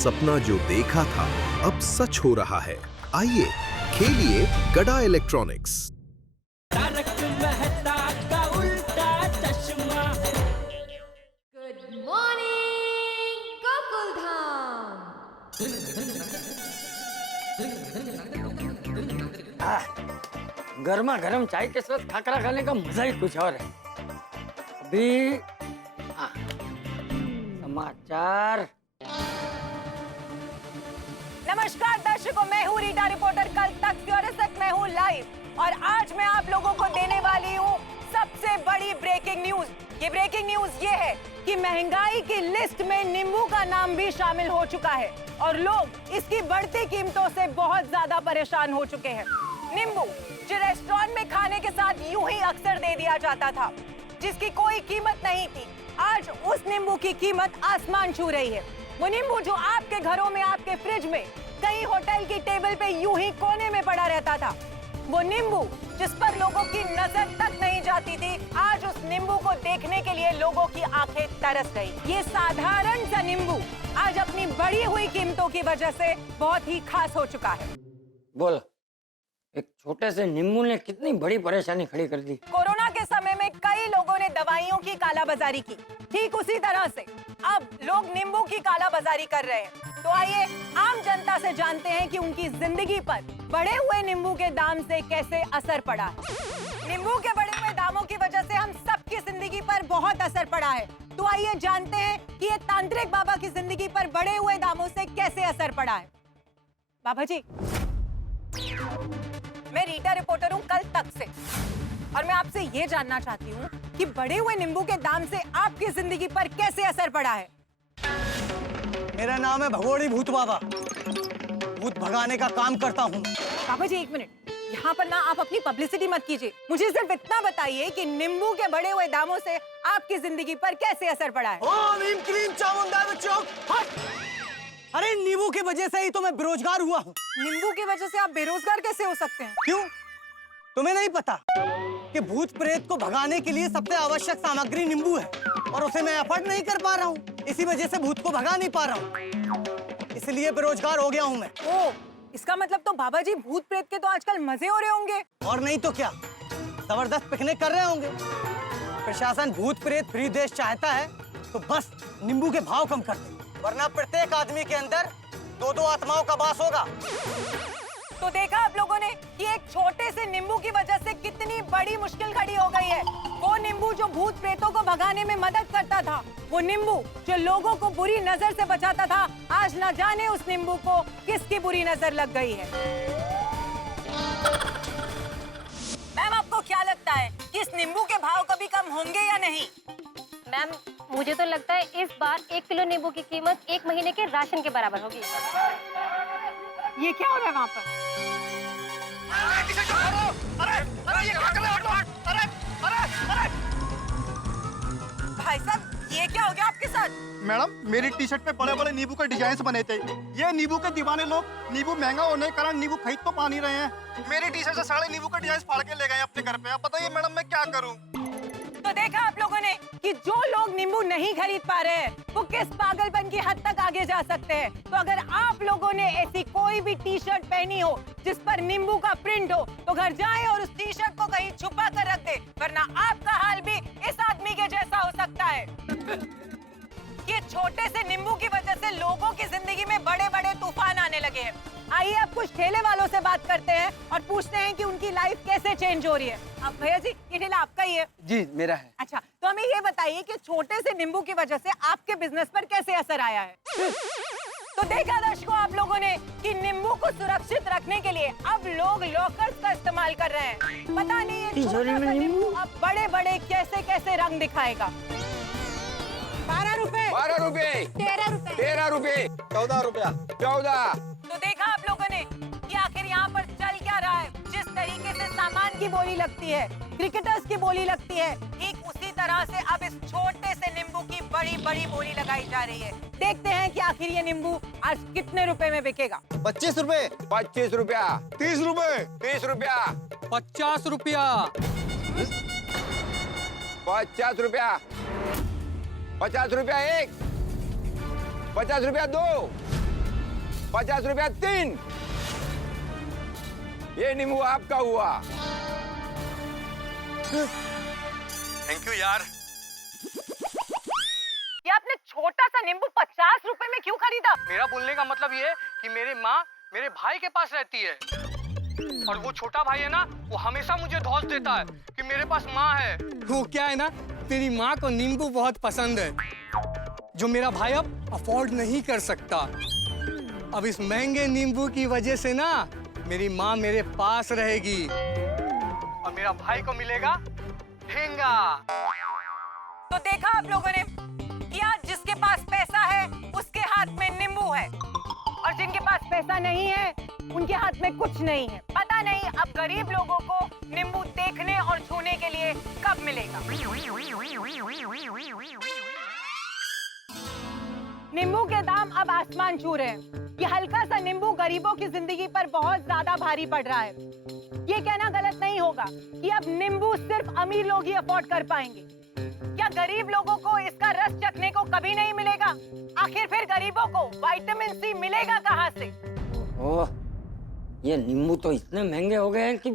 सपना जो देखा था अब सच हो रहा है। आइए खेलिए गड़ा इलेक्ट्रॉनिक्स। तारक मेहता का उल्टा चश्मा। Good morning Gokuldham. गर्मा गर्म चाय के साथ खाकरा खाने का मजा ही कुछ और है। अभी समाचार। नमस्कार दर्शकों, मैं हूँ रीटा रिपोर्टर कल तक की, और इस वक्त मैं हूँ लाइव। और आज मैं आप लोगों को देने वाली हूँ सबसे बड़ी ब्रेकिंग न्यूज। ये ब्रेकिंग न्यूज ये है कि महंगाई की लिस्ट में नींबू का नाम भी शामिल हो चुका है और लोग इसकी बढ़ती कीमतों से बहुत ज्यादा परेशान हो चुके हैं। नींबू जो रेस्टोरेंट में खाने के साथ यूं ही अक्सर दे दिया जाता था, जिसकी कोई कीमत नहीं थी, आज उस नींबू की कीमत आसमान छू रही है। वो नींबू जो आपके घरों में, आपके फ्रिज में, कई होटल की टेबल पे यूं ही कोने में पड़ा रहता था, वो नींबू जिस पर लोगों की नजर तक नहीं जाती थी, आज उस नींबू को देखने के लिए लोगों की आंखें तरस गई। ये साधारण सा नींबू आज अपनी बढ़ी हुई कीमतों की वजह से बहुत ही खास हो चुका है। बोल, एक छोटे से नींबू ने कितनी बड़ी परेशानी खड़ी कर दी। कोरोना के समय में कई लोगों ने दवाइयों की कालाबाजारी की, ठीक उसी तरह से अब लोग नींबू की कालाबाजारी कर रहे हैं। तो आइए आम जनता से जानते हैं कि उनकी जिंदगी पर बढ़े हुए नींबू के दाम से कैसे असर पड़ा है। नींबू के बढ़े हुए दामों की वजह से हम सबकी जिंदगी पर बहुत असर पड़ा है। तो आइए जानते हैं कि ये तांत्रिक बाबा की जिंदगी पर बढ़े हुए दामों से कैसे असर पड़ा है। बाबा जी, मैं रीटा रिपोर्टर हूँ कल तक से, और मैं आपसे ये जानना चाहती हूँ कि बढ़े हुए नींबू के दाम से आपकी जिंदगी पर कैसे असर पड़ा है। मेरा नाम है भगोड़ी भूत बाबा। भूत भगाने का काम करता हूँ। बाबा जी एक मिनट, यहाँ पर ना आप अपनी पब्लिसिटी मत कीजिए, मुझे सिर्फ इतना बताइए कि नींबू के बढ़े हुए दामों से आपकी जिंदगी पर कैसे असर पड़ा है। ओम नीम क्रीम चामुंडा चौक। अरे नींबू की वजह से ही तो मैं बेरोजगार हुआ हूँ। नींबू की वजह से आप बेरोजगार कैसे हो सकते हैं? क्यों, तुम्हें नहीं पता कि भूत प्रेत को भगाने के लिए सबसे आवश्यक सामग्री नींबू है, और उसे मैं अफोर्ड नहीं कर पा रहा हूँ, इसी वजह से भूत को भगा नहीं पा रहा हूँ, इसलिए बेरोजगार हो गया हूँ मैं। ओ, इसका मतलब तो बाबा जी भूत प्रेत के तो आजकल मजे हो रहे होंगे। और नहीं तो क्या, जबरदस्त पिकनिक कर रहे होंगे। प्रशासन भूत प्रेत फ्री देश चाहता है तो बस नींबू के भाव कम कर दे, वरना प्रत्येक आदमी के अंदर दो दो आत्माओं का वास होगा। तो देखा आप लोगों ने कि एक छोटे से नींबू की वजह से कितनी बड़ी मुश्किल खड़ी हो गई है। वो नींबू जो भूत प्रेतों को भगाने में मदद करता था, वो नींबू जो लोगों को बुरी नजर से बचाता था, आज न जाने उस नींबू को किसकी बुरी नजर लग गई है। मैम, आपको क्या लगता है कि इस नींबू के भाव कभी कम होंगे या नहीं? मैम, मुझे तो लगता है इस बार 1 किलो नींबू की कीमत 1 महीने के राशन के बराबर होगी। ये क्या हो रहा है वहाँ पर? भाई साहब, ये क्या हो गया आपके साथ? मैडम, मेरी टी शर्ट पे बड़े बड़े नींबू के डिजाइन बने थे। ये नींबू के दीवाने लोग नींबू महंगा होने के कारण नींबू खरीद तो पा नहीं रहे हैं। मेरी टी शर्ट से सारे नींबू के डिजाइन फाड़ के ले गए अपने घर पे। अब बताइए मैडम, मैं क्या करूं? तो देखा आप लोगों ने कि जो लोग नींबू नहीं खरीद पा रहे हैं वो किस पागलपन की हद तक आगे जा सकते हैं। तो अगर आप लोगों ने ऐसी कोई भी टी शर्ट पहनी हो जिस पर नींबू का प्रिंट हो, तो घर जाएं और उस टी शर्ट को कहीं छुपा कर रख दे, वरना आपका हाल भी इस आदमी के जैसा हो सकता है। ये छोटे से नींबू की वजह से लोगों की जिंदगी में बड़े बड़े तूफान आने लगे हैं। आइए अब कुछ ठेले वालों से बात करते हैं और पूछते हैं कि उनकी लाइफ कैसे चेंज हो रही है। अब भैया जी, ये ठेला आपका ही है? जी मेरा है। अच्छा, तो हमें ये बताइए कि छोटे से नींबू की वजह से आपके बिजनेस पर कैसे असर आया है? तो देखा दर्शकों आप लोगों ने कि नींबू को सुरक्षित रखने के लिए अब लोग लॉकर्स का इस्तेमाल कर रहे हैं। पता नहीं ये छोटा सा नींबू अब बड़े बड़े कैसे कैसे रंग दिखाएगा। 12 रुपए, 12 रुपए, 13 रुपए, 13 रुपए, 14 रुपया, 14। तो देखा आप लोगों ने कि आखिर यहाँ पर चल क्या रहा है। जिस तरीके से सामान की बोली लगती है, क्रिकेटर्स की बोली लगती है, ठीक उसी तरह से अब इस छोटे से नींबू की बड़ी बड़ी बोली लगाई जा रही है। देखते हैं कि आखिर ये नींबू आज कितने रुपए में बिकेगा। 25 रुपए, 25 रुपया, 30 रुपए, 30 रुपया, 50 रुपया, 50 रुपया, 50 रुपया 1, 50 रुपया 2, 50 रुपया 3। ये नींबू आपका हुआ। थैंक यू यार। ये आपने छोटा सा नींबू 50 रुपए में क्यों खरीदा? मेरा बोलने का मतलब ये है कि मेरी माँ मेरे भाई के पास रहती है और वो छोटा भाई है ना, वो हमेशा मुझे धौंस देता है कि मेरे पास माँ है। वो क्या है ना, तेरी माँ को नींबू बहुत पसंद है जो मेरा भाई अब अफोर्ड नहीं कर सकता। अब इस महंगे नींबू की वजह से ना मेरी माँ मेरे पास रहेगी और मेरा भाई को मिलेगा ठेंगा। तो देखा आप लोगों ने कि आज जिसके पास पैसा है उसके हाथ में नींबू है और जिनके पास पैसा नहीं है उनके हाथ में कुछ नहीं है। पता नहीं अब गरीब लोगों को नींबू देखने और छूने के लिए कब मिलेगा। नींबू के दाम अब आसमान छू रहे हैं। ये हल्का सा नींबू गरीबों की जिंदगी पर बहुत ज्यादा भारी पड़ रहा है। ये कहना गलत नहीं होगा कि अब नींबू सिर्फ अमीर लोग ही अफोर्ड कर पाएंगे। क्या गरीब लोगों को इसका रस चखने को कभी नहीं मिलेगा? आखिर फिर गरीबों को विटामिन सी मिलेगा कहाँ से? ओह, ये नींबू तो इतने महंगे हो गए हैं कि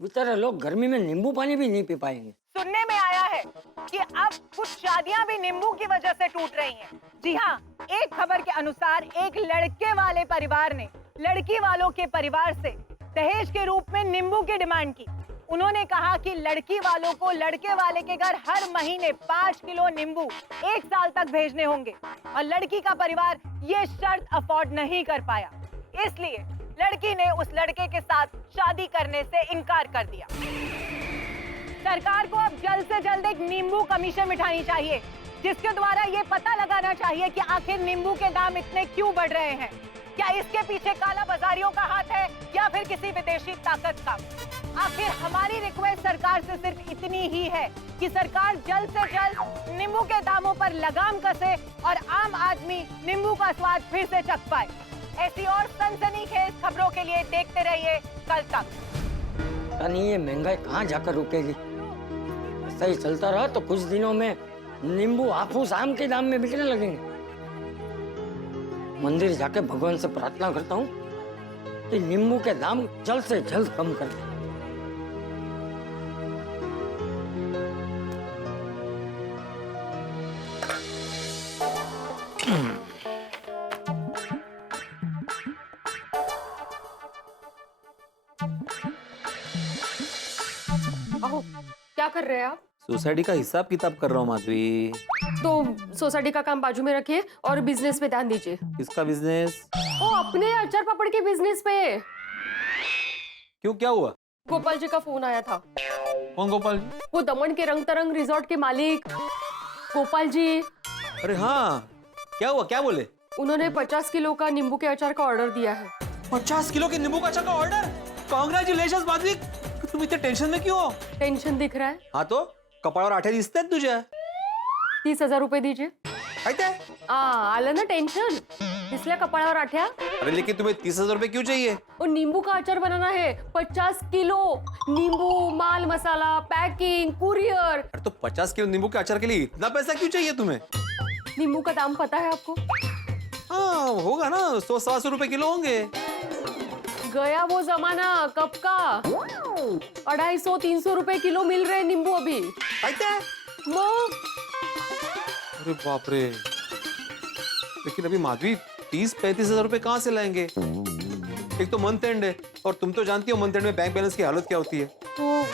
बेचारे लोग गर्मी में नींबू पानी भी नहीं पी पाएंगे। सुनने में आया है कि अब कुछ शादियां भी नींबू की वजह से टूट रही हैं। जी हाँ, एक खबर के अनुसार एक लड़के वाले परिवार ने लड़की वालों के परिवार से दहेज के रूप में नींबू की डिमांड की। उन्होंने कहा कि लड़की वालों को लड़के वाले के घर हर महीने 5 किलो नींबू 1 साल तक भेजने होंगे और लड़की का परिवार ये शर्त अफोर्ड नहीं कर पाया। इसलिए लड़की ने उस लड़के के साथ शादी करने से इनकार कर दिया। सरकार को अब जल्द से जल्द एक नींबू कमीशन बिठानी चाहिए जिसके द्वारा ये पता लगाना चाहिए कि आखिर नींबू के दाम इतने क्यों बढ़ रहे हैं। क्या इसके पीछे काला बाजारियों का हाथ है या फिर किसी विदेशी ताकत का? आखिर हमारी रिक्वेस्ट सरकार से सिर्फ इतनी ही है कि सरकार जल्द से जल्द नींबू के दामों पर लगाम कसे और आम आदमी नींबू का स्वाद फिर से चख पाए। ऐसी और सनसनीखेज खबरों के लिए देखते रहिए कल तक। पता नहीं ये महंगाई कहाँ जाकर रुकेगी। ऐसा ही चलता रहा तो कुछ दिनों में नींबू हाफूस आम के दाम में बिकने लगेंगे। मंदिर जाके भगवान से प्रार्थना करता हूँ कि नींबू के दाम जल्द से जल्द कम कर दे। क्या कर रहे हैं आप? सोसाइटी का हिसाब किताब कर रहा हूँ माधवी। तो सोसाइटी का काम बाजू में रखिए और बिजनेस पे ध्यान दीजिए। किसका बिजनेस? ओ, अपने अचार पापड़ के बिजनेस पे। क्यों, क्या हुआ? गोपाल जी का फोन आया था। कौन गोपाल जी? वो दमन के रंग तरंग रिजॉर्ट के मालिक गोपाल जी। अरे हाँ, क्या हुआ, क्या बोले? उन्होंने 50 किलो का नींबू के अचार का ऑर्डर दिया है। 50 किलो के नींबू का अचार का ऑर्डर? कांग्रेचुलेशंस माधवी। तुम इतने टेंशन में क्यों हो? टेंशन दिख रहा है? हाँ तो कपाळावर आठे दिसते हैं तुझे। 30,000 रुपए दीजिए। आलं ना टेंशन, इसलिए कपाळावर आठ्या। अरे लेकिन तुम्हें 30,000 रुपए क्यों चाहिए? और नींबू का अचार बनाना है 50 किलो। नींबू, माल मसाला, पैकिंग, कुरियर। अरे तो 50 किलो नींबू के अचार के लिए इतना पैसा क्यों चाहिए तुम्हें? नींबू का दाम पता है आपको? हाँ होगा ना, 100-150 रुपए किलो होंगे। गया वो जमाना, कब का? 250-300 रुपए किलो मिल रहे नींबू अभी। अरे बाप रे, लेकिन अभी माधवी 30-35 हजार रुपए कहाँ से लाएंगे? एक तो मंथ एंड है और तुम तो जानती हो मंथ एंड में बैंक बैलेंस की हालत क्या होती है। तो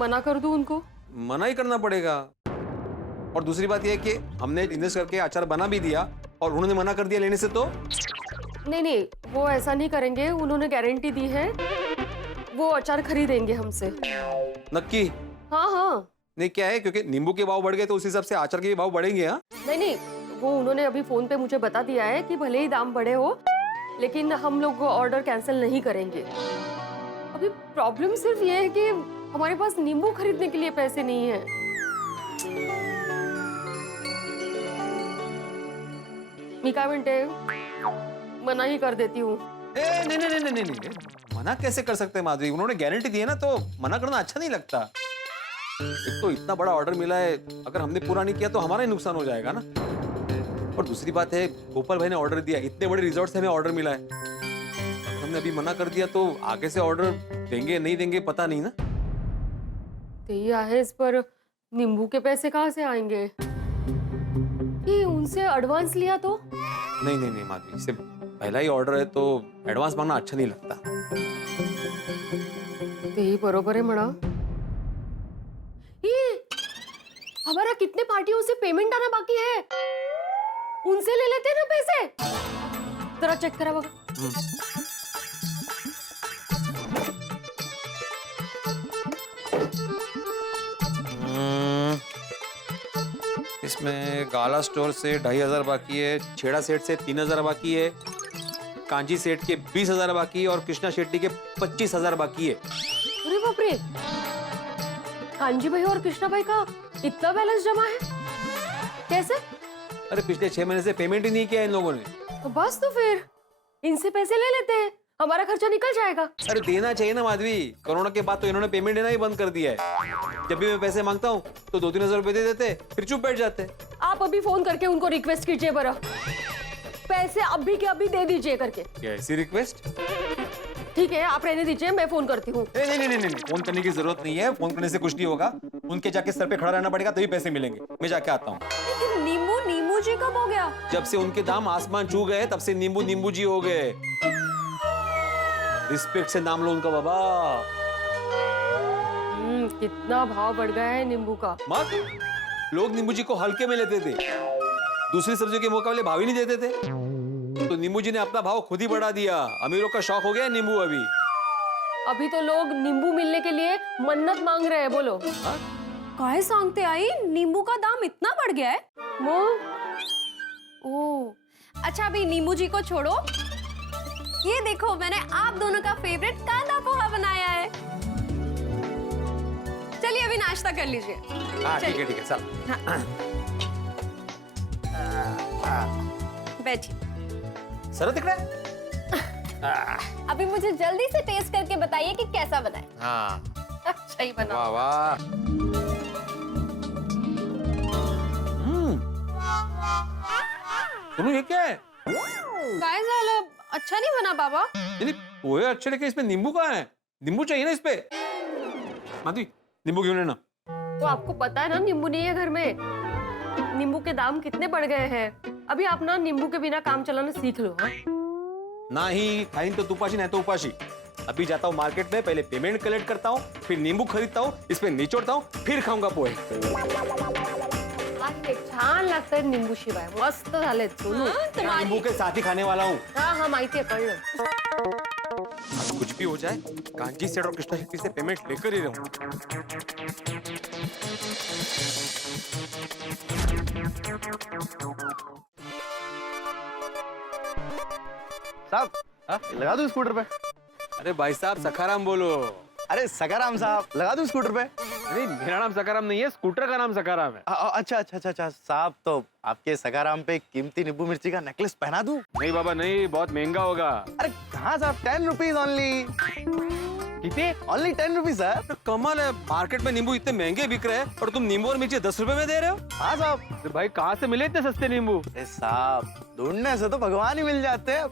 मना कर दूं उनको? मना ही करना पड़ेगा। और दूसरी बात यह है कि हमने इन्वेस्ट करके अचार बना भी दिया और उन्होंने मना कर दिया लेने से, तो नहीं, वो ऐसा नहीं करेंगे। उन्होंने गारंटी दी है, वो अचार खरीदेंगे हमसे। नक्की? हाँ। नहीं क्या है, क्योंकि नींबू के भाव बढ़ गए तो उस हिसाब से अचार के भी भाव बढ़ेंगे। हाँ नहीं, वो उन्होंने अभी फोन पे मुझे बता दिया है कि भले ही दाम बढ़े हो लेकिन हम लोग ऑर्डर कैंसिल नहीं करेंगे। अभी प्रॉब्लम सिर्फ ये है कि हमारे पास नींबू खरीदने के लिए पैसे नहीं है। मी काय म्हणते, मना ही कर देती हूँ। नहीं, मना कैसे कर सकते हैं माधवी? उन्होंने गारंटी दी है ना, तो मना करना अच्छा नहीं लगता। एक तो इतना बड़ा ऑर्डर मिला है, अगर हमने पूरा नहीं किया तो हमारा ही नुकसान हो जाएगा ना। और दूसरी बात है, गोपाल भाई ने ऑर्डर दिया, इतने बड़े रिजॉर्ट से हमें ऑर्डर मिला है। अगर हमने अभी मना कर दिया तो आगे से ऑर्डर देंगे नहीं देंगे पता नहीं ना। ते आहे इस पर नींबू के पैसे कहाँ से आएंगे? कि उनसे एडवांस लिया तो? नहीं नहीं नहीं माधवी, इससे पहला ही ऑर्डर है तो एडवांस मांगना अच्छा नहीं लगता। तेही बरोबर आहे म्हणा। ये हमारा कितने पार्टियों से पेमेंट आना बाकी है, उनसे ले लेते हैं ना पैसे। जरा चेक करा बघा। इसमें गाला स्टोर से 2500 बाकी है, छेड़ा सेठ से 3000 बाकी है, कांजी सेठ के 20,000 बाकी है और कृष्णा शेट्टी के 25,000 बाकी है। अरे बाप रे, कांजी भाई और कृष्णा भाई का इतना बैलेंस जमा है कैसे? अरे पिछले 6 महीने से पेमेंट ही नहीं किया इन लोगों ने। तो बस तो फिर इनसे पैसे ले लेते हैं, हमारा खर्चा निकल जाएगा। अरे देना चाहिए ना माधवी, कोरोना के बाद तो इन्होंने पेमेंट देना ही बंद कर दिया है। जब भी मैं पैसे मांगता हूँ तो 2-3 हजार रुपए दे देते, फिर चुप बैठ जाते। आप अभी फोन करके उनको रिक्वेस्ट कीजिए बरा, पैसे अभी के अभी दे दीजिए करके। क्या ऐसी रिक्वेस्ट? ठीक है, आप रहने दीजिए, मैं फोन करती हूँ। नहीं नहीं नहीं नहीं, फोन करने की जरूरत नहीं है, फोन करने से कुछ नहीं होगा। उनके जाके सर पे खड़ा रहना पड़ेगा तभी पैसे मिलेंगे। मैं जाके आता हूँ। नींबू जी कब हो गया? जब से उनके दाम आसमान छू गए तब से नींबू जी हो गए। रिस्पेक्ट से नाम लो उनका बाबा। कितना भाव बढ़ गया है नींबू का। मत, लोग नींबू जी को हल्के में लेते थे, दूसरी सब्जियों के मुकाबले भाव ही नहीं देते थे। तो नींबू जी ने अपना भाव खुद ही बढ़ा दिया। अमीरों का शौक हो गया नींबू अभी। अभी तो लोग नींबू मिलने के लिए मन्नत मांग रहे हैं। बोलो काहे सांगते आई, नींबू का दाम इतना बढ़ गया है? ओह अच्छा, अभी नींबू जी को छोड़ो, ये देखो मैंने आप दोनों का फेवरेट कांदा पोहा बनाया है। चलिए अभी नाश्ता कर लीजिए। हाँ ठीक है चल। बैठिए। सर दिख रहा है? अभी मुझे जल्दी से टेस्ट करके बताइए कि कैसा बना है। हाँ अच्छा ही बना। वाह वाह। सुनो ये क्या है? काय झालं, अच्छा नहीं बना बाबा? नहीं पोहे अच्छे, लेकिन इसमें नींबू कहाँ है? नींबू चाहिए ना इस पे। माधवी नींबू क्यों लेना? तो आपको पता है ना नींबू नहीं है घर में। नींबू के दाम कितने बढ़ गए हैं। अभी आप ना नींबू के बिना काम चलाना सीख लो। हाँ? ना ही खाइन तो तुपाशी नहीं तो उपाशी। अभी जाता हूँ मार्केट में, पहले पेमेंट कलेक्ट करता हूँ, फिर नींबू खरीदता हूँ, इस पे निचोड़ता हूँ, फिर खाऊंगा पोहे। छान लागतात नींबू शिवाय, मस्त झाले सोनू। नींबू के साथ ही खाने वाला हूँ। हाँ हाँ माहिती है, कळलं। अब कुछ भी हो जाए, कांजी सेठ और कृष्णा शेट्टी से पेमेंट लेकर ही रहूं। साहब लगा दूं स्कूटर पे? अरे भाई साहब सखाराम बोलो। अरे सखाराम साहब लगा दूं स्कूटर पे? नहीं मेरा नाम सखाराम नहीं है, स्कूटर का नाम सखाराम है। अच्छा साहब, तो आपके सखाराम पे कीमती नींबू मिर्ची का नेकलेस पहना दूं? नहीं बाबा नहीं, बहुत महंगा होगा। अरे कहाँ साहब, 10 रुपीज ओनली। कितने? Only 10 rupees sir. तो कमाल है, मार्केट में नींबू इतने महंगे बिक रहे हैं और तुम नींबू और मिर्ची 10 रुपए में दे रहे हो? हाँ साहब। तो भाई कहाँ से मिले इतने सस्ते नींबू? अरे साहब ढूंढने से तो भगवान ही मिल जाते हैं,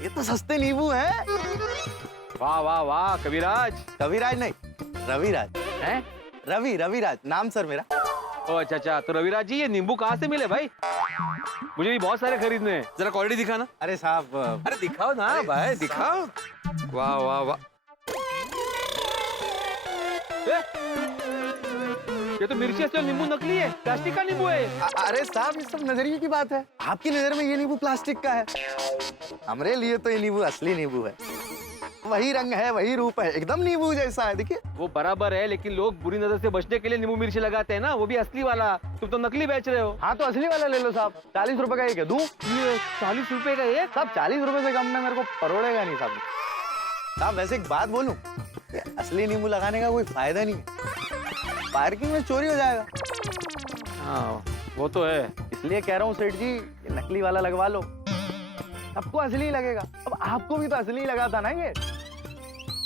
ये तो सस्ते नींबू हैं। वाह वाह वाह। कविराज? कविराज नहीं, रविराज है। रविराज नाम सर मेरा। ओ अच्छा, तो रविराज जी ये नींबू कहाँ से मिले भाई? मुझे भी बहुत सारे खरीदने हैं, जरा क्वालिटी दिखाना। अरे साहब, अरे दिखाओ ना भाई, दिखाओ। वाह वाह वाह। ये तो मिर्ची असली नींबू नकली है, प्लास्टिक का नींबू है। अरे साहब ये सब नजरिए की बात है। आपकी नजर में ये नींबू प्लास्टिक का है, हमारे लिए तो ये नींबू असली नींबू है। वही रंग है, वही रूप है, एकदम नींबू जैसा है। देखिए वो बराबर है, लेकिन लोग बुरी नजर से बचने के लिए नींबू मिर्ची लगाते हैं ना, वो भी असली वाला। तुम तो नकली बेच रहे हो। हाँ तो असली वाला ले लो साहब, 40 रुपए का एक है। दूं? 40 रुपए का एक? साहब 40 रुपए से कम में मेरे को परोड़ेगा नहीं साहब। साहब वैसे एक बात बोलूं, असली नींबू लगाने का कोई फायदा नहीं है, पार्किंग में चोरी हो जाएगा। हाँ वो तो है, इसलिए कह रहा हूँ सेठ जी, ये नकली वाला लगवा लो, सबको असली लगेगा। अब आपको भी तो असली लगा था ना ये,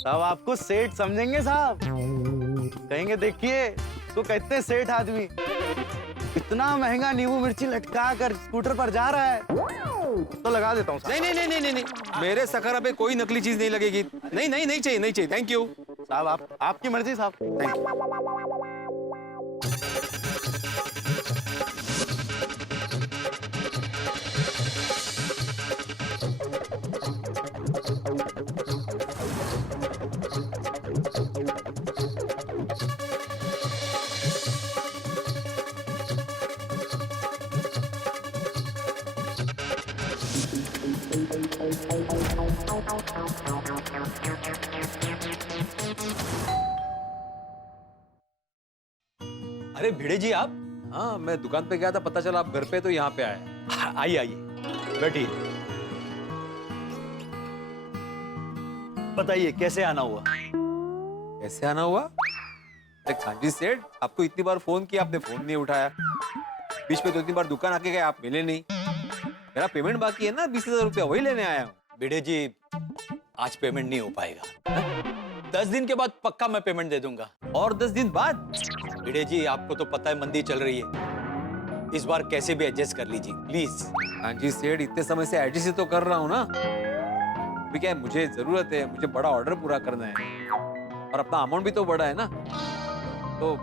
तब आपको सेठ समझेंगे साहब, कहेंगे देखिए तो कहते हैं सेठ आदमी। इतना महंगा नींबू मिर्ची लटका कर स्कूटर पर जा रहा है तो लगा देता हूँ। नहीं नहीं नहीं नहीं नहीं, मेरे सखरा पे कोई नकली चीज नहीं लगेगी। नहीं नहीं नहीं चाहिए, नहीं चाहिए। थैंक यू साहब, आपकी मर्जी साहब। Thank you. अरे भिड़े जी आप? हाँ, मैं दुकान पे गया था, पता चला आप घर पे, तो यहाँ पे आए। आइए आइए, बैठिए। बताइए कैसे आना हुआ? कैसे आना हुआ? अरे कांजी सेठ, आपको इतनी बार फोन किया, आपने फोन नहीं उठाया। बीच में 2-3 बार दुकान आके गए, आप मिले नहीं। मेरा पेमेंट बाकी है ना 20,000 रुपया, वही लेने आया हूँ। भिड़े जी, आज पेमेंट नहीं हो पाएगा। 10 दिन के बाद पक्का मैं पेमेंट दे दूंगा। और 10 दिन बाद? भिड़े जी, आपको तो पता है मंदी चल रही है, इस बार कैसे भी एडजस्ट कर लीजिए प्लीज। कांजी सेठ, इतने समय से एडजस्ट तो कर रहा हूँ ना। अभी क्या है, मुझे जरूरत है, मुझे बड़ा ऑर्डर पूरा करना है और अपना अमाउंट भी तो बड़ा है ना, तो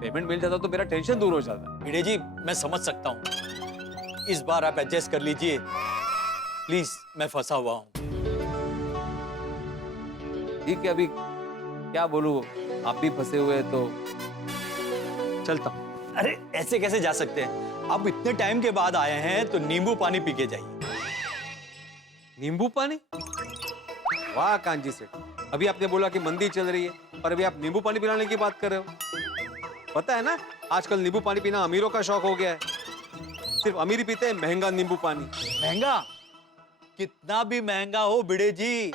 पेमेंट मिल जाता तो मेरा टेंशन दूर हो जाता। भिड़े जी, मैं समझ सकता हूँ, इस बार आप एडजस्ट कर लीजिए प्लीज, मैं फंसा हुआ हूँ। ठीक है, अभी क्या बोलूं, आप भी फंसे हुए तो चलता हूं। अरे ऐसे कैसे जा सकते हैं, आप इतने टाइम के बाद आए हैं तो नींबू पानी पी के जाइए। नींबू पानी? वाह कांजी सेठ, अभी आपने बोला कि मंदी चल रही है और अभी आप नींबू पानी पिलाने की बात कर रहे हो। पता है ना, आजकल नींबू पानी पीना अमीरों का शौक हो गया है। सिर्फ अमीर ही पीते हैं महंगा नींबू पानी। महंगा? कितना भी महंगा हो भिड़े जी,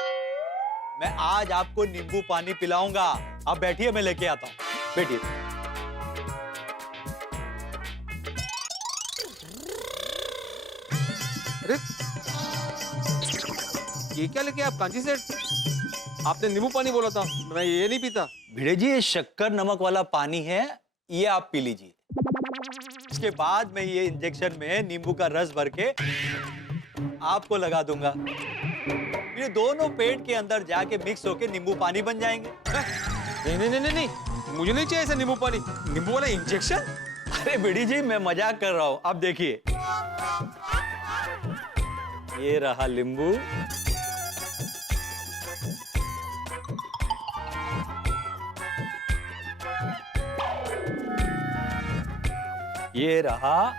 मैं आज आपको नींबू पानी पिलाऊंगा। आप बैठिए, मैं लेके आता हूँ, बैठिए। अरे ये क्या लेके आप कांजी सेठ? आपने नींबू पानी बोला था, मैं ये नहीं पीता। भिड़े जी, ये शक्कर नमक वाला पानी है, ये आप पी लीजिए। इसके बाद मैं ये इंजेक्शन में नींबू का रस भर के आपको लगा दूंगा। ये दोनों पेट के अंदर जाके मिक्स होके नींबू पानी बन जाएंगे। नहीं नहीं नहीं नहीं, मुझे नहीं चाहिए ऐसा नींबू पानी। नींबू वाला इंजेक्शन? अरे भिड़ी जी, मैं मजाक कर रहा हूँ। अब देखिए, ये रहा नींबू, ये रहा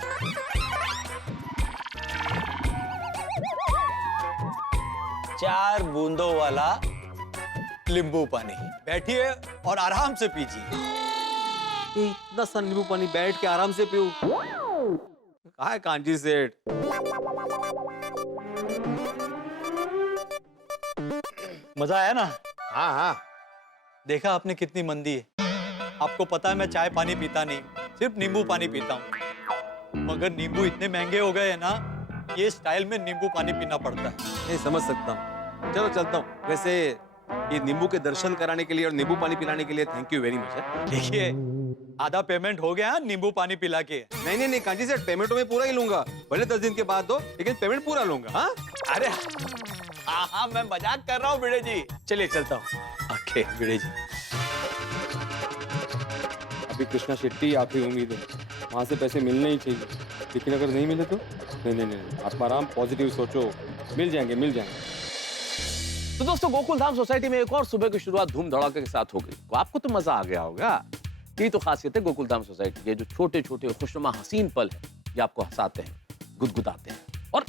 चार बूंदों वाला नींबू पानी। बैठिए और आराम से पीजिए। इतना सा नींबू पानी बैठ के आराम से पीऊं? कहाँ है कांजी सेठ? मजा आया ना? हाँ हाँ। देखा आपने कितनी मंदी है। आपको पता है मैं चाय पानी पीता नहीं, सिर्फ नींबू पानी पीता हूँ। मगर नींबू इतने महंगे हो गए हैं ना, ये स्टाइल में नींबू पानी पीना पड़ता है। नहीं, समझ सकता हूँ। चलो चलता हूँ। वैसे ये नींबू के दर्शन कराने के लिए और नींबू पानी पिलाने के लिए थैंक यू वेरी मच। देखिए, आधा पेमेंट हो गया नींबू पानी पिला के। नहीं नहीं नहीं कांजी सेठ, पेमेंट तो मैं पूरा ही लूंगा, भले 10 दिन के बाद दो, लेकिन पेमेंट पूरा लूंगा। हाँ अरे हाँ हाँ, मैं मजाक कर रहा हूँ भिड़े जी। चलिए चलता हूँ। ओके भिड़े जी। अभी कृष्णा शेट्टी आखिरी उम्मीद है, वहाँ से पैसे मिलने ही चाहिए, लेकिन अगर नहीं मिले तो? नहीं नहीं नहीं, आत्माराम पॉजिटिव सोचो, मिल जाएंगे मिल जाएंगे। तो दोस्तों, गोकुल धाम सोसाइटी में एक और सुबह की शुरुआत धूम धड़ाके के साथ हो गई। तो आपको तो मजा आ गया होगा। यही तो खासियत है गोकुल धाम सोसाइटी के, जो छोटे छोटे खुशनुमा हसीन पल है, ये आपको हंसाते हैं, गुदगुदाते हैं। और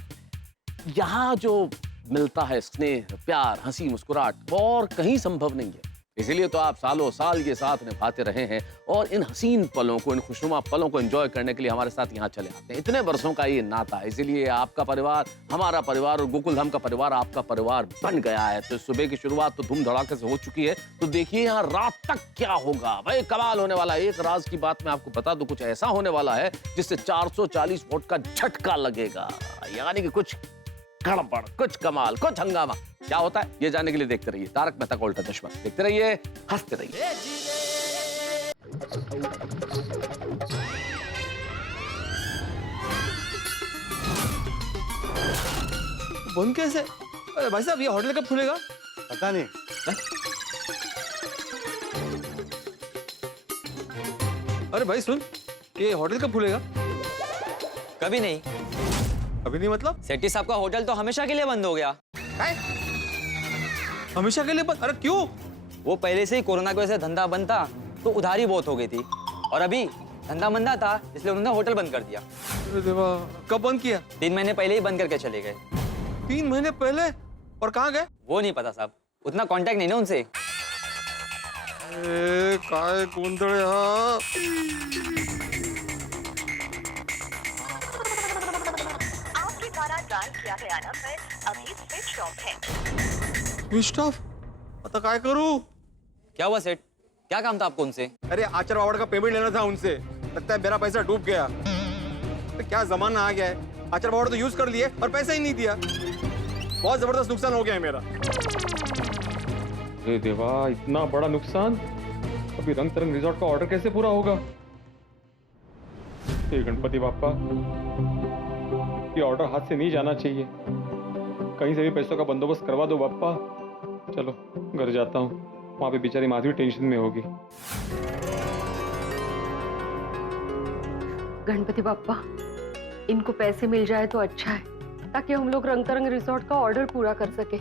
यहाँ जो मिलता है स्नेह, प्यार, हंसी, मुस्कुराहट, और कहीं संभव नहीं है। इसीलिए तो आप सालों साल ये साथ निभाते रहे हैं और इन हसीन पलों को, इन खुशनुमा पलों को एंजॉय करने के लिए हमारे साथ यहाँ चले आते हैं। इतने वर्षों का ये नाता है, इसीलिए आपका परिवार हमारा परिवार और गोकुल धाम का परिवार आपका परिवार बन गया है। तो सुबह की शुरुआत तो धूम धड़ाके से हो चुकी है, तो देखिए यहाँ रात तक क्या होगा। भाई कमाल होने वाला है। एक राज की बात मैं आपको बता दूं, कुछ ऐसा होने वाला है जिससे 440 वोट का झटका लगेगा। यानी कि कुछ गड़बड़, कुछ कमाल, कुछ हंगामा। क्या होता है ये जानने के लिए देखते रहिए तारक मेहता का उल्टा चश्मा। देखते रहिए, हंसते रहिए। बंद कैसे? अरे भाई साहब, ये होटल कब खुलेगा? पता नहीं। अरे भाई सुन, ये होटल कब खुलेगा? कभी नहीं। अभी नहीं मतलब? सेठी साहब का होटल तो हमेशा के लिए बंद हो गया। हमेशा के लिए बंद? अरे क्यों? वो पहले से ही कोरोना की वजह से धंधा बंद था, तो उधारी बहुत हो गई थी, और अभी धंधा मंदा था, इसलिए उन्होंने होटल बंद कर दिया। अरे देवा, कब बंद किया? 3 महीने पहले ही बंद करके चले गए। 3 महीने पहले? और कहाँ गए? वो नहीं पता साहब, उतना कांटेक्ट नहीं ना उनसे। काय गोंधळ हा। आपके द्वारा डायल किया गया नंबर अभी स्विच ऑफ है। Switch off? आता काय करूं? क्या हुआ सेठ, क्या काम था आपको उनसे? अरे आचार बावड़ का पेमेंट लेना था उनसे, लगता है मेरा पैसा डूब गया। तो क्या जमाना आ गया है, आचार बावड़ तो यूज कर लिए और पैसा ही नहीं दिया। बहुत जबरदस्त नुकसान हो गया है मेरा। अरे देवा, इतना बड़ा नुकसान। अभी रंग तरंग रिजॉर्ट का ऑर्डर कैसे पूरा होगा? हे गणपति बाप्पा, ये ऑर्डर हाथ से नहीं जाना चाहिए। कहीं से भी पैसों का बंदोबस्त करवा दो बाप्पा। चलो घर जाता हूँ, वहां पे बेचारी माधवी टेंशन में होगी। गणपति बाप्पा, इनको पैसे मिल जाए तो अच्छा है, ताकि हम लोग रंग तरंग रिसोर्ट का ऑर्डर पूरा कर सके।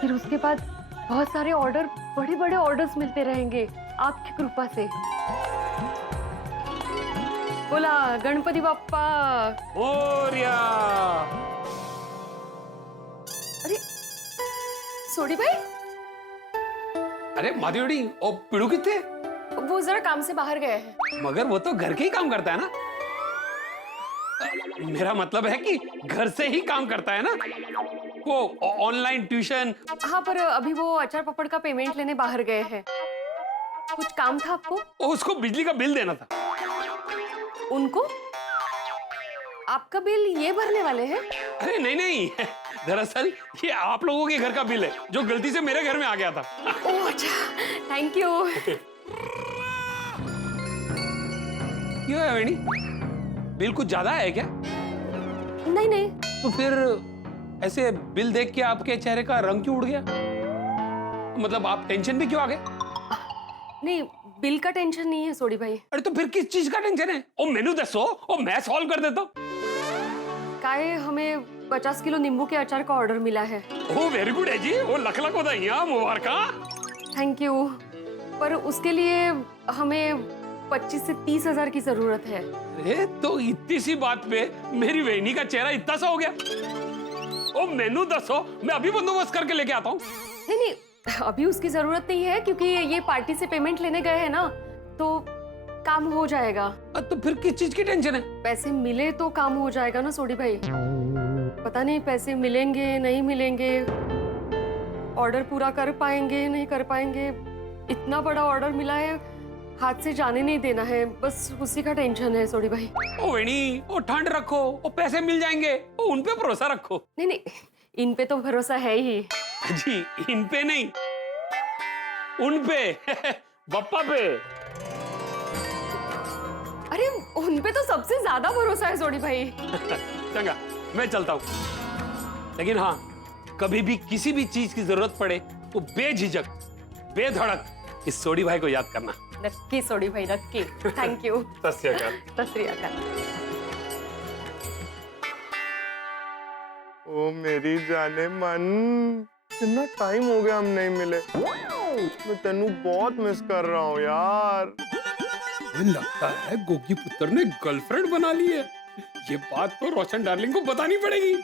फिर उसके बाद बहुत सारे ऑर्डर, बड़े बड़े ऑर्डर्स मिलते रहेंगे आपकी कृपा से। बोला गणपति बाप्पा मोरया। अरे सोडी भाई, अरे माधवी और पिड़ू कितने? वो जरा काम से बाहर गए हैं। मगर वो तो घर के ही काम करता है ना। मेरा मतलब है कि घर से ही काम करता है ना, वो ऑनलाइन ट्यूशन। हाँ, पर अभी वो अचार पापड़ का पेमेंट लेने बाहर गए हैं। कुछ काम था आपको? उसको बिजली का बिल देना था। उनको? आपका बिल ये भरने वाले हैं? अरे नहीं नहीं, दरअसल ये आप लोगों के घर का बिल है, जो गलती से मेरे घर में आ गया था। ओह अच्छा, थैंक यू। क्यों है वेणी, बिल कुछ ज्यादा है क्या? नहीं नहीं। तो फिर ऐसे बिल देख के आपके चेहरे का रंग क्यों उड़ गया? मतलब आप टेंशन में क्यों आ गए? नहीं, बिल का टेंशन नहीं है सोडी भाई। अरे तो फिर किस चीज का टेंशन है? ओ मेनू दसो, ओ मैं सॉल्व कर देता हूँ। काहे हमें 50 किलो नींबू के अचार का ऑर्डर मिला है। ओ वेरी गुड है जी, ओ लख लख बधाइयां, मुबारक। थैंक यू, पर उसके लिए हमें 25 से 30 हजार की जरूरत है। अरे तो इतनी सी बात पे मेरी वेनी का चेहरा इतना सा हो गया? ओ मेनू दसो, मैं अभी बंदोबस्त करके लेके आता हूँ। नहीं नहीं, अभी उसकी जरूरत नहीं है, क्योंकि ये पार्टी से पेमेंट लेने गए हैं ना, तो काम हो जाएगा। तो फिर किस चीज की टेंशन है? पैसे मिले तो काम हो जाएगा ना सोडी भाई। पता नहीं पैसे मिलेंगे नहीं मिलेंगे, ऑर्डर पूरा कर पाएंगे नहीं कर पाएंगे। इतना बड़ा ऑर्डर मिला है, हाथ से जाने नहीं देना है, बस उसी का टेंशन है सोडी भाई। ओ वेणी, ओ ठंड रखो, ओ पैसे मिल जाएंगे, ओ उन पे भरोसा रखो। नहीं नहीं, इन पे तो भरोसा है ही जी। इन पे नहीं, उन पे बप्पा पे। अरे उन पे तो सबसे ज्यादा भरोसा है सोडी भाई। चंगा, मैं चलता हूँ। लेकिन हाँ, कभी भी किसी भी चीज की जरूरत पड़े तो बेझिझक बेधड़क इस सोडी भाई को याद करना। नक्की सोडी भाई, नक्की। Thank you. सत श्री अकाल। सत श्री अकाल। ओ मेरी जाने मन, इतना टाइम हो गया हम नहीं मिले। मैं तेनू बहुत मिस कर रहा हूँ यार। लगता है गोगी पुत्र ने गर्लफ्रेंड बना ली है। ये बात तो रोशन डार्लिंग को बतानी पड़ेगी।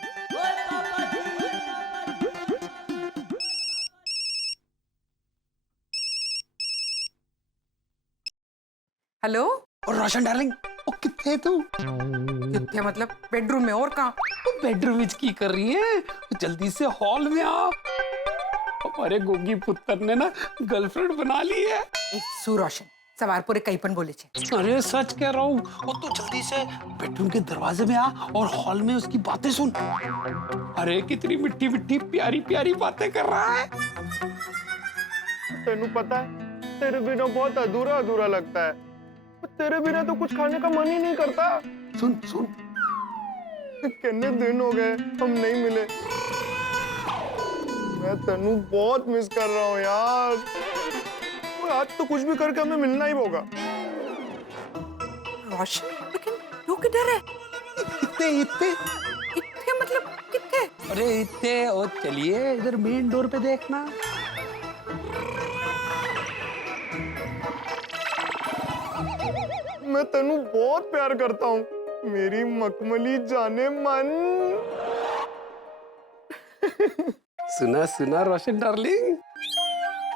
हेलो। और रोशन डार्लिंग, ओ कितने तू? कितने मतलब बेडरूम में, और कहाँ? तो बेडरूम में की कर रही है? जल्दी से हॉल में आ। हमारे गोगी पुत्र ने ना गर्लफ्रेंड बना ली है। सु रोशन, सवारपुरे कहीं पण बोले छे। अरे सच कह रहा हूँ। और तू जल्दी से बेडरूम के दरवाजे में आ और हॉल में उसकी बातें सुन। अरे कितनी मिट्टी मिट्टी प्यारी प्यारी बातें कर रहा है। तेनू पता है, तेरे बिना बहुत अधूरा अधूरा लगता है। तेरे बिना तो कुछ खाने का मन ही नहीं करता। सुन सुन, कितने दिन हो गए हम नहीं मिले। मैं तनु बहुत मिस कर रहा हूँ यार। आज तो कुछ भी करके हमें मिलना ही होगा। रोशन, लेकिन तू किधर है? इतने इतने इतने मतलब कितने? अरे इतने, और चलिए इधर मेन डोर पे देखना। मैं तनु बहुत प्यार करता हूँ, मेरी मखमली जाने मन। सुना सुना रोशन डार्लिंग,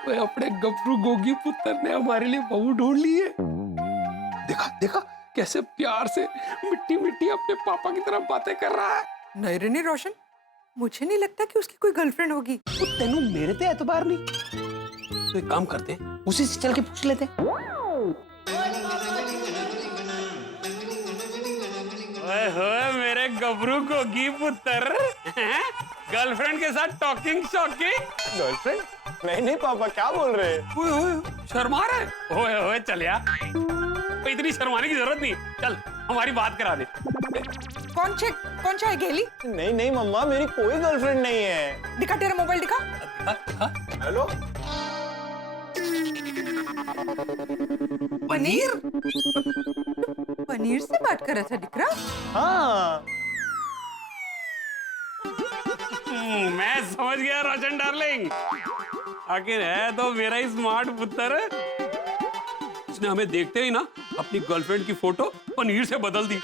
वो अपने गबरू गोगी पुत्र ने हमारे लिए बहू ढूंढ ली है। देखा देखा कैसे प्यार से मिट्टी मिट्टी अपने पापा की तरफ बातें कर रहा है। नहीं रे नहीं रोशन, मुझे नहीं लगता कि उसकी कोई गर्लफ्रेंड होगी। वो तेनू मेरे पे एतबार नहीं, तो एक काम करते हैं, उसी से चल के पूछ लेते हैं। ओए होए मेरे गबरू गोगी पुत्र, गर्लफ्रेंड के साथ टॉकिंग शॉकिंग। गर्लफ्रेंड? नहीं नहीं पापा, क्या बोल रहे हैं? ओए होए शर्मा रहे? ओए होए चल यार, इतनी शर्माने की जरूरत नहीं, चल हमारी बात करा दे। कौन है गेली? नहीं नहीं मम्मा, मेरी कोई गर्लफ्रेंड नहीं है। दिखा तेरा मोबाइल, दिखा। हेलो। पनीर? पनीर से बात कर रहा था दिख रहा? हाँ। मैं समझ गया रोशन डार्लिंग, आखिर है तो मेरा ही स्मार्ट पुत्र। उसने हमें देखते ही ना अपनी गर्लफ्रेंड की फोटो पनीर से बदल दी।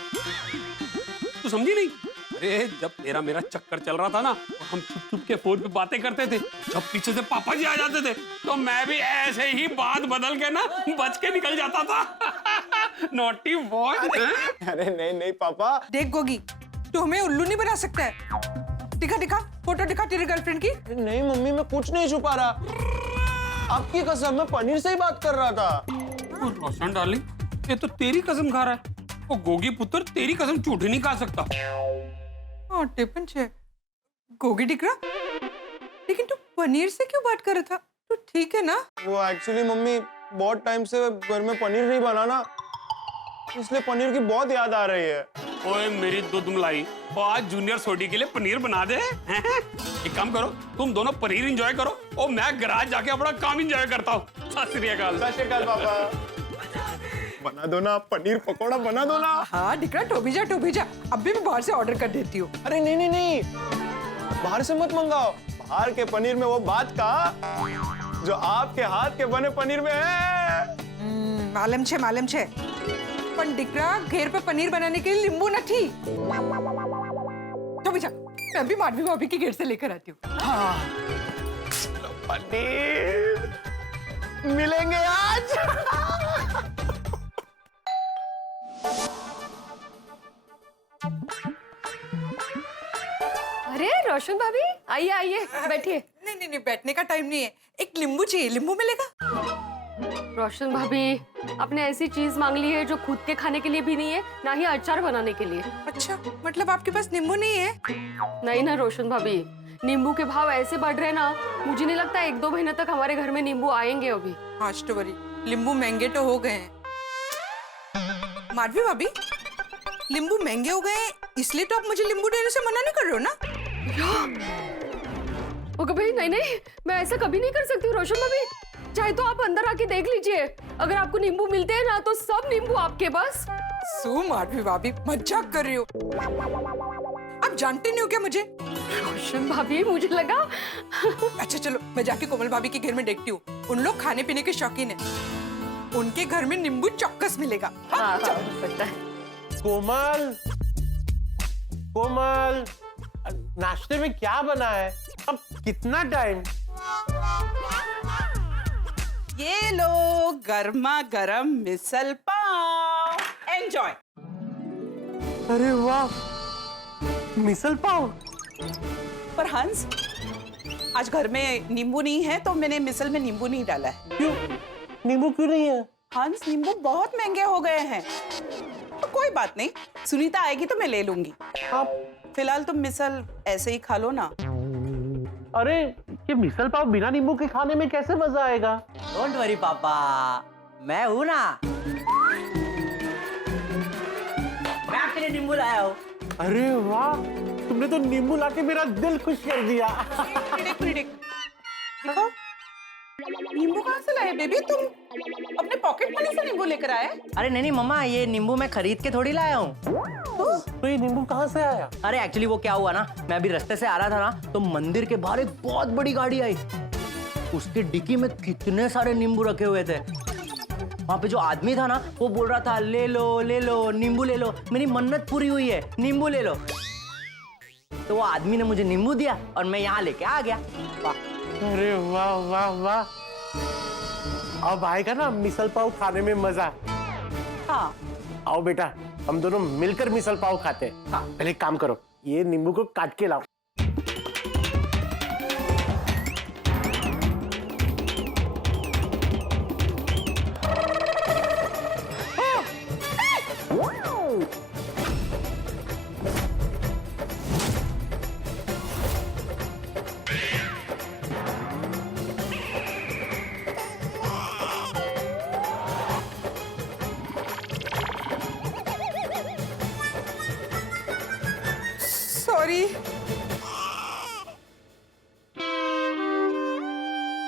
तू समझी नहीं? अरे जब तेरा मेरा चक्कर चल रहा था ना, हम चुप चुप के फोन पे बातें करते थे, जब पीछे से पापा जी आ जाते थे तो मैं भी ऐसे ही बात बदल के ना बच के निकल जाता था। Naughty boy. अरे नहीं नहीं पापा। देख गोगी, तू हमें उल्लू नहीं बना सकता है। दिखा दिखा फोटो, दिखा तेरी गर्लफ्रेंड की। नहीं मम्मी, मैं कुछ नहीं छुपा रहा, आपकी कसम, मैं पनीर से ही बात कर रहा था। रोशन डार्लिंग, ये तो तेरी कसम खा रहा है। वो गोगी पुत्र तेरी कसम झूठी नहीं खा सकता। हाँ टिपन छे गोगी दिख रहा, लेकिन तू पनीर से क्यों बात कर रहा था? तू ठीक है ना? वो एक्चुअली मम्मी बहुत टाइम से घर में पनीर नहीं बना ना, इसलिए पनीर की बहुत याद आ रही है। ओए मेरी दूध मलाई, वो आज जूनियर सोडी के लिए पनीर बना दे। एक काम करो, तुम दोनों पनीर एंजॉय करो और मैं गैराज जाके अपना काम एंजॉय करता हूँ। सत श्री अकाल। सत श्री अकाल पापा। बना दो ना पनीर पकोड़ा, बना दो ना। हाँ दिख रहा, टोबी जा। अभी मैं बाहर से ऑर्डर कर देती हूँ। अरे नहीं नहीं नहीं, बाहर से मत मंगाओ। बाहर के पनीर में वो बात का जो आपके हाथ के बने पनीर में है। मालूम छे। पर दिख रहा, घेर पे पनीर बनाने के लिए नींबू न थी। टोबी जा, मैं भी माधवी भाभी की घेर से लेकर आती हूँ। हाँ पनीर मिलेंगे आज। अरे रोशन भाभी, आइए आइए बैठिए। नहीं बैठने का टाइम नहीं है, एक नींबू चाहिए। नींबू मिलेगा? रोशन भाभी, आपने ऐसी चीज मांग ली है जो खुद के खाने के लिए भी नहीं है, ना ही अचार बनाने के लिए। अच्छा, मतलब आपके पास नींबू नहीं है? नहीं ना रोशन भाभी, नींबू के भाव ऐसे बढ़ रहे ना, मुझे नहीं लगता 1-2 महीने तक हमारे घर में नींबू आएंगे अभी। हाँ स्टोरी, नींबू महंगे तो हो गए हैं। माधवी भाभी, नींबू महंगे हो गए इसलिए तो आप मुझे नींबू देने से मना नहीं कर रहे हो ना? ओके भाई, नहीं, मैं ऐसा कभी नहीं कर सकती हूँ रोशन भाभी। चाहे तो आप अंदर आके देख लीजिए, अगर आपको नींबू मिलते हैं ना तो सब नींबू आपके बस। सो माधवी भाभी, मजाक कर रही हो? आप जानते नहीं हो क्या मुझे? रोशन भाभी, मुझे लगा। अच्छा चलो, मैं जाके कोमल भाभी के घर में देखती हूँ। उन लोग खाने पीने के शौकीन है, उनके घर में नींबू चौक्कस मिलेगा। हाँ, हो सकता है। कोमल, नाश्ते में क्या बना है? अब कितना टाइम? ये लो गर्मा गर्म मिसल पाव, एंजॉय। अरे वाह, मिसल पाव। पर हंस, आज घर में नींबू नहीं है तो मैंने मिसल में नींबू नहीं डाला है। क्यों? नींबू क्यों नहीं है? हंस, नींबू बहुत महंगे हो गए हैं। तो कोई बात नहीं, सुनीता आएगी तो मैं ले लूंगी। फिलहाल तुम मिसल ऐसे ही खा लो ना। अरे ये मिसल पाव बिना नींबू के खाने में कैसे मजा आएगा? डोंट वरी पापा, मैं हूं ना। मैं आपके लिए नींबू लाया हूँ। अरे वाह, तुमने तो नींबू लाके मेरा दिल खुश कर दिया। दिखाओ नींबू कहाँ से लाए बेबी? तुम अपने पॉकेट मनी से नींबू लेकर आए? अरे नहीं नहीं मम्मा, ये नींबू मैं खरीद के थोड़ी लाया हूँ। तो ये नींबू कहाँ से आया? अरे एक्चुअली वो क्या हुआ ना, मैं अभी रास्ते से आ रहा था ना, तो मंदिर के बाहर एक बहुत बड़ी गाड़ी आई। उसके डिक्की में कितने सारे नींबू रखे हुए थे। वहाँ पे जो आदमी था ना, वो बोल रहा था ले लो नींबू ले लो, मेरी मन्नत पूरी हुई है, नींबू ले लो। तो वो आदमी ने मुझे नींबू दिया और मैं यहाँ लेके आ गया। अरे वाह वाह वाह, अब आएगा ना मिसल पाव खाने में मजा। हाँ आओ बेटा, हम दोनों मिलकर मिसल पाव खाते हैं। हाँ, पहले एक काम करो, ये नींबू को काट के लाओ। सॉरी।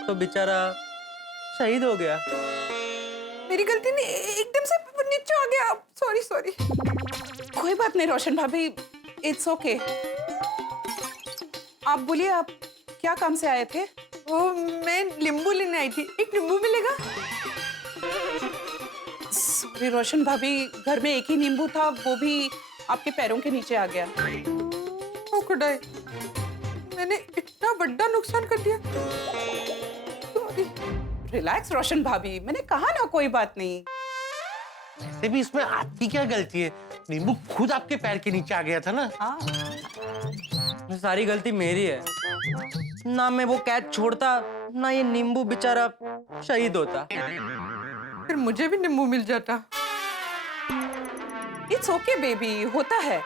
तो बेचारा शहीद हो गया। मेरी गलती नहीं, एकदम से नीचे आ गया। Sorry sorry. कोई बात नहीं रोशन भाभी, इट्स ओके। आप बोलिए, आप क्या काम से आए थे? वो मैं नींबू लेने आई थी, एक नींबू मिलेगा? सॉरी रोशन भाभी, घर में एक ही नींबू था, वो भी आपके पैरों के नीचे आ गया। ओ खुदाई, मैंने इतना बड़ा नुकसान कर दिया। रिलैक्स रोशन भाभी, मैंने कहा ना कोई बात नहीं। वैसे भी इसमें आपकी क्या गलती है? नींबू खुद आपके पैर के नीचे आ गया था ना। हाँ। सारी गलती मेरी है ना, मैं वो कैच छोड़ता ना, ये नींबू बेचारा शहीद होता। फिर मुझे भी नींबू मिल जाता। इट्स ओके बेबी, होता है।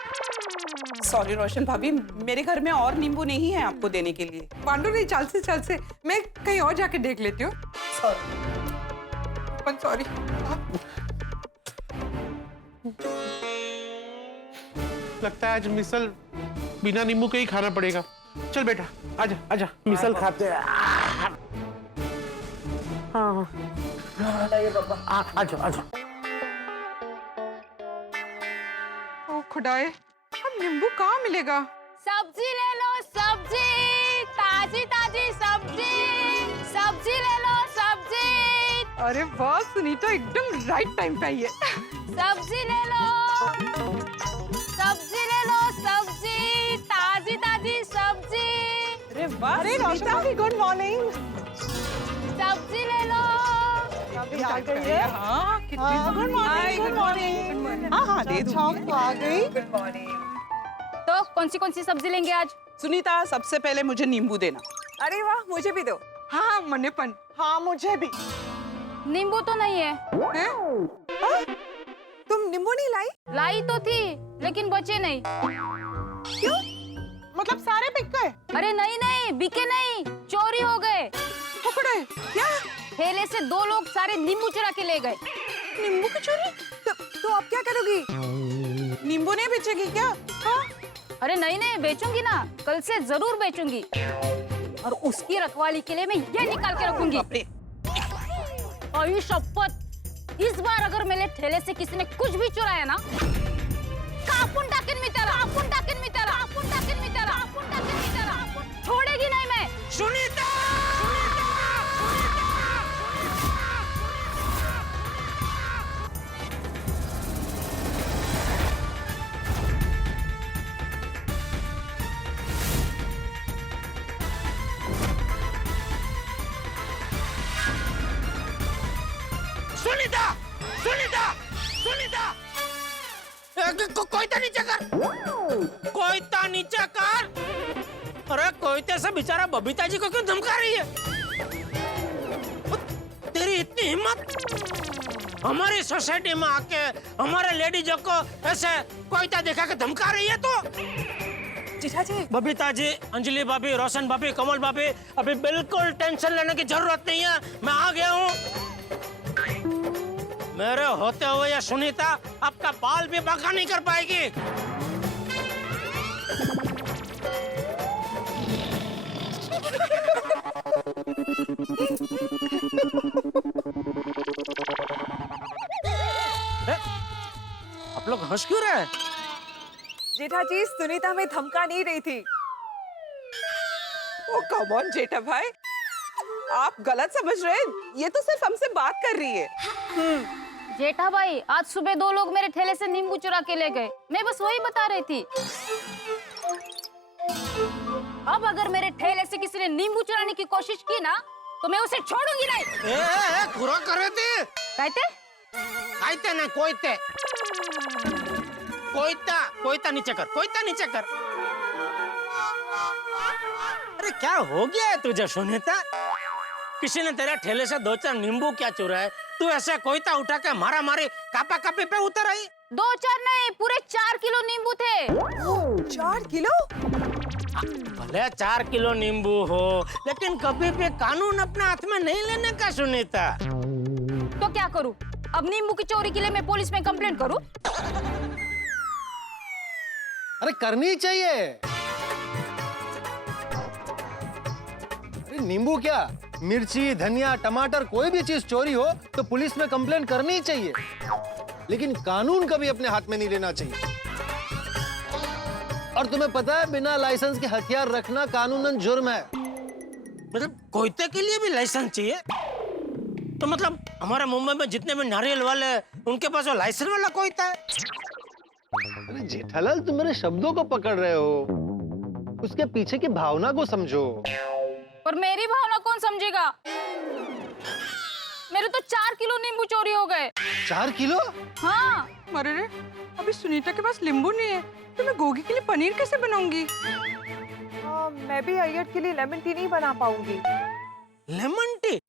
सॉरी रोशन भाभी, मेरे घर में और नींबू नहीं है आपको देने के लिए। पांडु नहीं, चल से मैं कहीं और जाके देख लेती हूँ। सॉरी। लगता है आज मिसल बिना नींबू के ही खाना पड़ेगा। चल बेटा, आजा आजा, मिसल खाते हैं। हाँ आजा आजा। ओ खुदाए, अब नींबू कहाँ मिलेगा? सब्जी ले लो, सब्जी ताजी ताजी सब्जी, सब्जी ले लो सब्जी। अरे वाह सुनीता, एकदम राइट टाइम पे आई है। सब्जी ले लो, सब्जी ले लो सब्जी, ताजी ताजी सब्जी। अरे वाह रोशन भाभी, गुड मॉर्निंग। सब्जी ले लो। हाँ, गुड मॉर्निंग। Good morning. हाँ दे दूंगी। आ गई। Good morning. तो कौन सी सब्जी लेंगे आज? सुनीता, सबसे पहले मुझे नींबू देना। अरे वाह, मुझे भी दो। हाँ मन्नेपन। हाँ मुझे भी। नींबू तो नहीं है। तुम नींबू नहीं लाई? लाई तो थी, लेकिन बचे नहीं। क्यों? मतलब सारे बिक गए? अरे नहीं, बिके नहीं, चोरी हो गए। पकड़े? क्या? ठेले से 2 लोग सारे नींबू चुरा के ले गए। नींबू की चोरी? तो आप क्या करोगी? नींबू नहीं बेचेगी क्या? हाँ? अरे नहीं, बेचूंगी ना, कल से जरूर बेचूंगी। और उसकी रखवाली के लिए मैं ये निकाल के रखूंगी। और शपथ, इस बार अगर मेरे ठेले से किसी ने कुछ भी चुराया ना, छोड़ेगी नहीं मैं। सुनीता! सुनीता! सुनीता! सुनीता! कोई तो नीचे कर! कोई तो नीचे कर! अरे कोयते से बेचारा बबीता जी को क्यों धमका रही है? तेरी इतनी हिम्मत, हमारी सोसाइटी में आके हमारे लेडीजों को ऐसे कोयता दिखा के धमका रही है तो? जीजा जी, बबीता जी, अंजलि भाभी, रोशन भाभी, कमल भाभी, अभी बिल्कुल टेंशन लेने की जरूरत नहीं है, मैं आ गया हूँ। मेरे होते हुए ये सुनीता आपका बाल भी बांका नहीं कर पाएगी। हंस क्यों रहा है? जेठा जी, सुनीता हमें धमका नहीं रही थी। ओ कम ऑन जेठा भाई, आप गलत समझ रहे हैं। ये तो सिर्फ हमसे बात कर रही है। जेठा भाई, आज सुबह 2 लोग मेरे ठेले से नींबू चुरा के ले गए। मैं बस वही बता रही थी। अब अगर मेरे ठेले से किसी ने नींबू चुराने की कोशिश की ना, तो मैं उसे छोड़ूंगी नहीं। पूरा कर रहे थे। कहते ना कोईते कोईता नीचे कर, कोईता नीचे कर। अरे क्या हो गया है तुझे सुनीता? किसी ने तेरे ठेले से 2-4 नींबू क्या चुराए, तू ऐसे कोईता उठा के मारा मारी कापा कापी पे उतर आई। 2-4 नहीं, पूरे 4 किलो नींबू थे। 4 किलो? भले 4 किलो नींबू हो, लेकिन कभी भी कानून अपने हाथ में नहीं लेने का सुनीता। तो क्या करूं? अब नींबू की चोरी के लिए मैं पुलिस में कंप्लेंट करूं? अरे करनी चाहिए। अरे नींबू क्या, मिर्ची, धनिया, टमाटर, कोई भी चीज चोरी हो तो पुलिस में कंप्लेंट करनी ही चाहिए, लेकिन कानून कभी अपने हाथ में नहीं लेना चाहिए। और तुम्हें पता है, बिना लाइसेंस के हथियार रखना कानूनन जुर्म है। मतलब कोयते के लिए भी लाइसेंस चाहिए? तो मतलब हमारे मुंबई में जितने भी नारियल वाले हैं, उनके पास वो लाइसेंस वाला कोयता है? अरे जेठालाल, तुम मेरे शब्दों को पकड़ रहे हो, उसके पीछे की भावना को समझो। पर मेरी भावना कौन समझेगा? मेरे तो 4 किलो नींबू चोरी हो गए। 4 किलो? हाँ। अरे रे, अभी सुनीता के पास नींबू नहीं है, तो मैं गोगी के लिए पनीर कैसे बनाऊंगी? मैं भी अय्यर के लिए लेमन टी नहीं बना पाऊंगी। Lemon tea?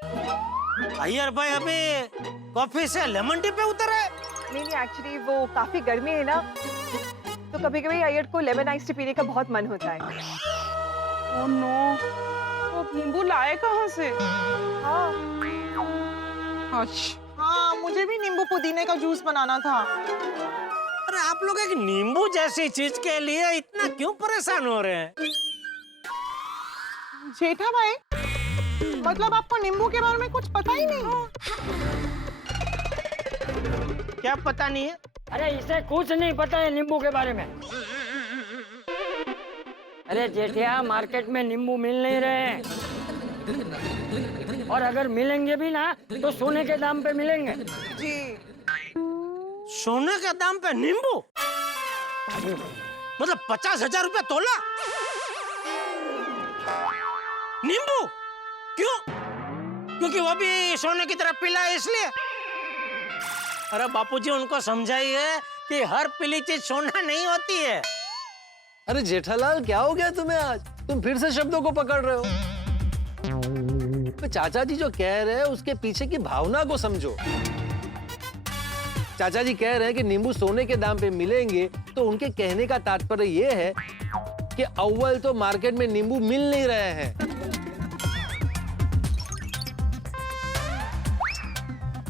अय्यर भाई अभी कॉफी से लेमन टी पे उतर है? नहीं, एक्चुअली वो काफी गर्मी है ना, तो कभी-कभी अय्यर को लेमन आइस टी पीने का बहुत मन होता है। ओह नो, तो नींबू लाए कहाँ से? हाँ, हाँ, मुझे भी नींबू पुदीने का जूस बनाना था। अरे आप लोग एक नींबू जैसी चीज के लिए इतना क्यों परेशान हो रहे हैं? जेठा भाई, मतलब आपको नींबू के बारे में कुछ पता ही नहीं? क्या पता नहीं है? अरे इसे कुछ नहीं पता है नींबू के बारे में। अरे जेठिया, मार्केट में नींबू मिल नहीं रहे हैं, और अगर मिलेंगे भी ना तो सोने के दाम पे मिलेंगे। जी। सोने के दाम पे नींबू? मतलब 50,000 रुपया तोला नींबू? क्यों? क्योंकि वो भी सोने की तरह पीला है इसलिए? अरे बापूजी, उनको समझाइए कि हर पीली चीज सोना नहीं होती है। अरे जेठालाल, क्या हो गया तुम्हें आज? तुम फिर से शब्दों को पकड़ रहे हो। तो चाचा जी जो कह रहे हैं उसके पीछे की भावना को समझो। चाचा जी कह रहे हैं कि नींबू सोने के दाम पे मिलेंगे, तो उनके कहने का तात्पर्य ये है कि अव्वल तो मार्केट में नींबू मिल नहीं रहे हैं,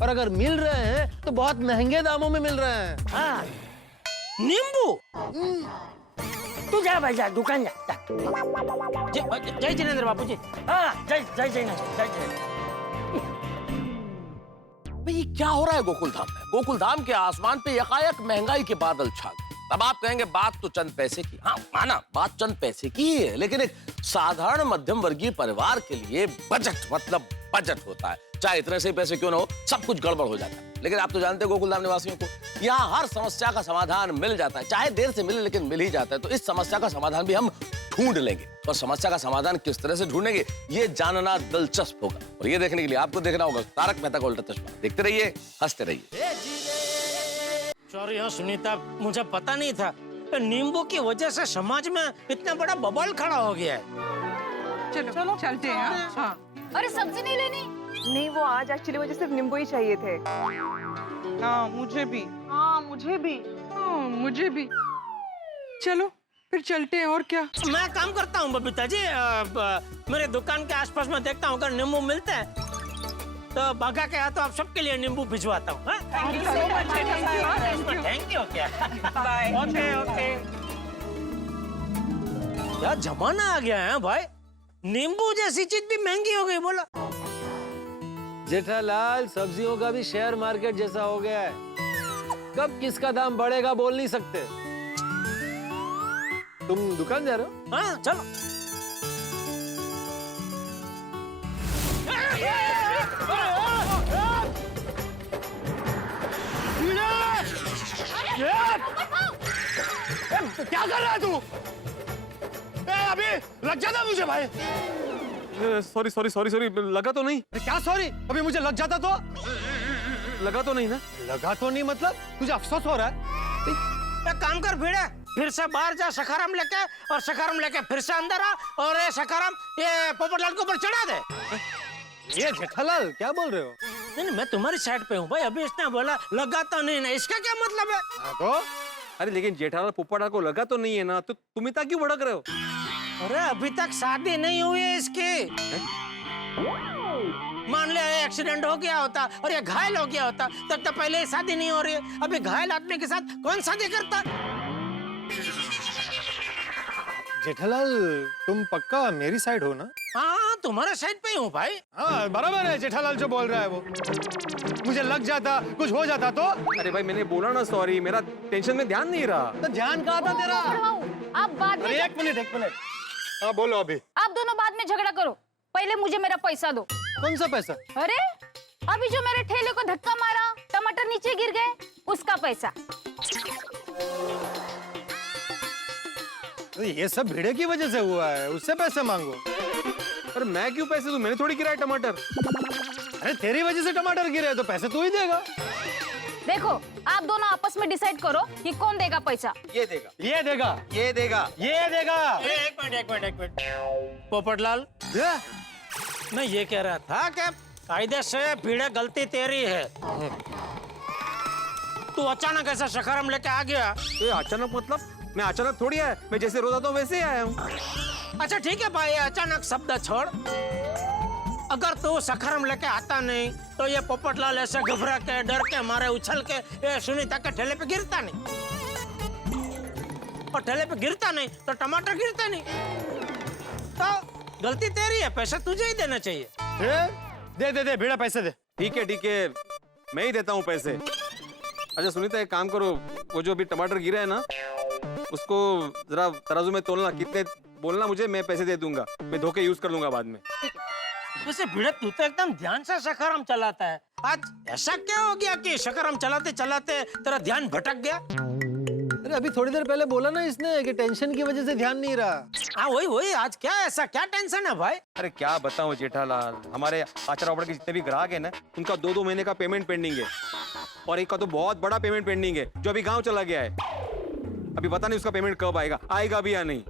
और अगर मिल रहे हैं तो बहुत महंगे दामों में मिल रहे हैं। हाँ। नींबू? तू जा भाई, जा दुकान जा। जय जिनेंद्र बापूजी। हाँ, जय जय जिनेंद्र, जय जिनेंद्र। भाई ये क्या हो रहा है गोकुल धाम में? गोकुल धाम के आसमान पे यकायक महंगाई के बादल छा गए। अब आप कहेंगे बात तो चंद पैसे की, हाँ माना बात चंद पैसे की है, लेकिन एक साधारण मध्यम वर्गीय परिवार के लिए बजट मतलब बजट होता है। चाहे इतने से पैसे क्यों ना हो, सब कुछ गड़बड़ हो जाता है। लेकिन आप तो जानते हैं गोकुल धाम निवासियों को, यहाँ हर समस्या का समाधान मिल जाता है, चाहे देर से मिले लेकिन मिल ही जाता है। तो इस समस्या का समाधान भी हम ढूंढ लेंगे, और समस्या का समाधान किस तरह से ढूंढेंगे ये जानना दिलचस्प होगा, और ये देखने के लिए आपको देखना होगा तारक मेहता का उल्टा चश्मा। देखते रहिए, हंसते रहिए। सॉरी हाँ सुनीता, मुझे पता नहीं था नींबू की वजह से समाज में इतना बड़ा बवाल खड़ा हो गया है। चलो चलो चलते हैं। हाँ। अरे सब्जी नहीं लेनी? नहीं, वो आज एक्चुअली मुझे सिर्फ नींबू ही चाहिए थे। हाँ मुझे भी। हाँ मुझे भी। हाँ मुझे भी। चलो फिर चलते हैं, और क्या। मैं काम करता हूँ बबीता जी, मेरे दुकान के आसपास में देखता हूँ अगर नींबू मिलते हैं तो बागा के हाथों आप सबके लिए नींबू भिजवाता हूँ। Thank you so much. Thank you. क्या बाय। Okay okay. क्या जमाना आ गया है भाई, नींबू जैसी चीज भी महंगी हो गई। बोला जेठालाल, सब्जियों का भी शेयर मार्केट जैसा हो गया है। कब किसका दाम बढ़ेगा बोल नहीं सकते। तुम दुकान जा रहे हो? हाँ चलो। क्या कर रहा है तू? अभी लग जाता मुझे भाई। सॉरी सॉरी सॉरी सॉरी, लगा तो नहीं? क्या सॉरी? अभी मुझे लग जाता तो? लगा तो नहीं ना? लगा तो नहीं मतलब? तुझे अफसोस हो रहा है? एक काम कर भिड़े, फिर से बाहर जा सखाराम लेके, और सखाराम लेके फिर से अंदर आ, और ये सखाराम ये पोपटलाल के ऊपर चढ़ा दे। ये जेठालाल क्या बोल रहे हो? नहीं मैं तुम्हारी साइड पे हूँ भाई। अभी इसने बोला लगा तो नहीं ना, इसका क्या मतलब है? तो अरे लेकिन जेठालाल पोपटलाल को लगा तो नहीं है ना, तो तुम इतना क्यों भड़क रहे हो? अरे अभी तक शादी नहीं हुई है इसकी। मान लिया एक्सीडेंट हो गया होता और ये घायल हो गया होता, तब तो पहले ही शादी नहीं हो रही है। अभी घायल आदमी के साथ कौन शादी करता? जेठालाल तुम पक्का मेरी साइड हो ना? हाँ तुम्हारे साइड पे ही हूँ भाई। हाँ बराबर है जेठालाल जो बोल रहा है वो। मुझे लग जाता, कुछ हो जाता तो? अरे भाई मैंने बोला ना सॉरी, मेरा टेंशन में ध्यान नहीं रहा। तो ध्यान कहाँ था तेरा? आप बाद में एक मिनट। हाँ बोलो अभी। आप दोनों बाद में झगड़ा करो, पहले मुझे मेरा पैसा दो। कौन सा पैसा? अरे अभी जो मेरे ठेले को धक्का मारा, टमाटर नीचे गिर गए, उसका पैसा। तो ये सब भिड़े की वजह से हुआ है, उससे पैसे मांगो। अरे मैं क्यों पैसे दूं? मैंने थोड़ी गिराया टमाटर। अरे तेरी वजह से टमाटर गिरे तो पैसे तू ही देगा। देखो आप दोनों आपस में डिसाइड करो कि कौन देगा पैसा। ये देगा, ये देगा, ये देगा, ये देगा। एक मिनट। पोपटलाल, मैं ये कह रहा था कि कायदे से भिड़े गलती तेरी है। तू अचानक ऐसा सखाराम लेके आ गया। ये अचानक मतलब? मैं अचानक थोड़ी आया, मैं जैसे रोज आता हूँ वैसे ही आया हूँ। अच्छा ठीक है भाई, अचानक शब्द छोड़। अगर तू सखाराम लेके आता नहीं तो ये पोपटलाल ऐसे घबरा के डर के मारे उछल के ये सुनीता के ठेले पे गिरता नहीं, और ठेले पे गिरता नहीं तो टमाटर गिरते नहीं। तो गलती तेरी है, पैसा तुझे ही देना चाहिए। दे भिड़ा पैसे दे। ठीक है, मैं ही देता हूँ पैसे। अच्छा सुनीता एक काम करो, वो जो अभी टमाटर गिरा है ना, उसको जरा तराजू में तोलना, कितने बोलना मुझे, मैं पैसे दे दूंगा। मैं धोखे यूज कर लूंगा बाद में। वैसे भिड़े तू तो एकदम ध्यान से सखाराम चलाता है, आज ऐसा क्या हो गया कि सखाराम चलाते चलाते तेरा ध्यान भटक गया? अरे अभी थोड़ी देर पहले बोला ना इसने कि टेंशन की वजह से ध्यान नहीं रहा। हाँ वही, आज क्या ऐसा क्या टेंशन है भाई? अरे क्या बताऊं जेठालाल, हमारे आचार वापड़ के जितने भी ग्राहक है ना, उनका 2-2 महीने का पेमेंट पेंडिंग है, और एक का तो बहुत बड़ा पेमेंट पेंडिंग है जो अभी गाँव चला गया है। अभी पता नहीं उसका पेमेंट कब आएगा भी या नहीं।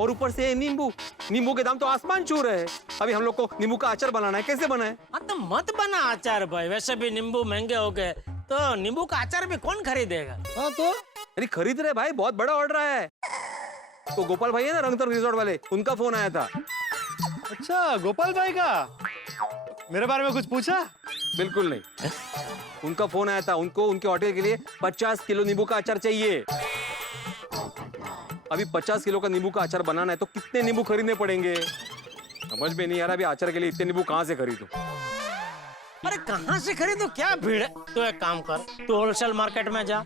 और ऊपर से नींबू के दाम तो आसमान छू रहे हैं। अभी हम लोग को नींबू का अचार बनाना है, कैसे बनाए? हाँ तो मत बना अचार भाई, वैसे भी नींबू महंगे हो गए, तो नींबू का अचार भी कौन खरीदेगा? हाँ तो अरे खरीद रहे भाई, बहुत बड़ा ऑर्डर आया है। तो गोपाल भाई है ना रंगतर रिजॉर्ट वाले, उनका फोन आया था। अच्छा गोपाल भाई का? मेरे बारे में कुछ पूछा? बिल्कुल नहीं, उनका फोन आया था। उनको उनके होटल के लिए 50 किलो नींबू का अचार चाहिए। अभी 50 किलो का नींबू का अचार बनाना है तो कितने नींबू खरीदने पड़ेंगे, समझ में नहीं आ रहा। अभी अचार के लिए इतने नींबू कहाँ से खरीदूं? अरे कहाँ से खरीदो, क्या भीड़ है? तो एक काम कर, तू होलसेल मार्केट में जा,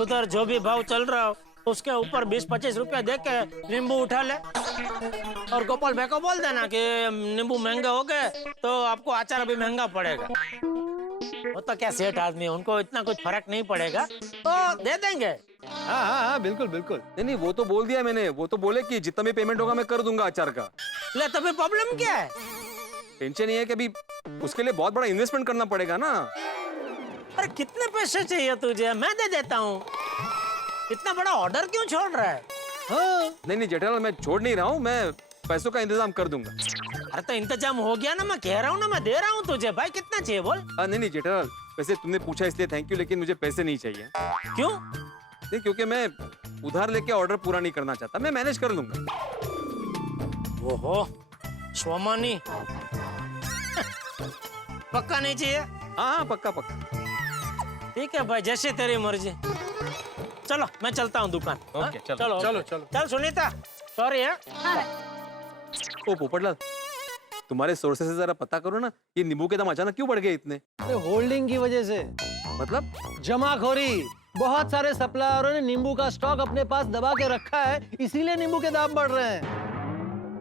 उधर जो भी भाव चल रहा हो उसके ऊपर 20-25 रुपया दे के नींबू उठा ले, और गोपाल भाई को बोल देना कि नींबू महंगे हो गए तो आपको अचार अभी महंगा पड़ेगा। वो तो क्या सेठ आदमी है, उनको इतना कुछ फर्क नहीं पड़ेगा, तो दे देंगे। हाँ बिल्कुल। नहीं वो तो बोल दिया मैंने, वो तो बोले कि जितना भी पेमेंट होगा मैं कर दूंगा अचार का। ले तभी प्रॉब्लम क्या है? टेंशन ये है कि अभी उसके लिए बहुत बड़ा इन्वेस्टमेंट करना पड़ेगा ना। अरे कितने पैसे चाहिए तुझे, मैं दे देता हूँ। इतना बड़ा ऑर्डर क्यों छोड़ रहा है? हाँ। नहीं जेठालाल, मैं छोड़ नहीं रहा हूँ, मैं पैसों का इंतजाम कर दूंगा। अरे तो इंतजाम हो गया ना, मैं कह रहा हूँ ना, मैं दे रहा हूँ तुझे। भाई कितना चाहिए बोल? नहीं जेठालाल, वैसे तुमने पूछा इसलिए थैंक यू, लेकिन मुझे पैसे नहीं चाहिए। क्यों? नहीं क्योंकि मैं उधार लेके ऑर्डर पूरा नहीं करना चाहता, मैं मैनेज कर लूंगा। ओहो स्वामानी, पक्का नहीं चाहिए? हाँ पक्का। ठीक है भाई, जैसे तेरी मर्जी। चलो मैं चलता हूँ दुकान। ओके, चलो चल सुनीता, सॉरी है। ओ पोपटलाल, तुम्हारे सोर्सेस से जरा पता करो ना, ये नींबू के दाम अचानक क्यों बढ़ गए इतने? होल्डिंग की वजह से। मतलब? जमाखोरी। बहुत सारे सप्लायरों ने नींबू का स्टॉक अपने पास दबा के रखा है, इसीलिए नींबू के दाम बढ़ रहे हैं।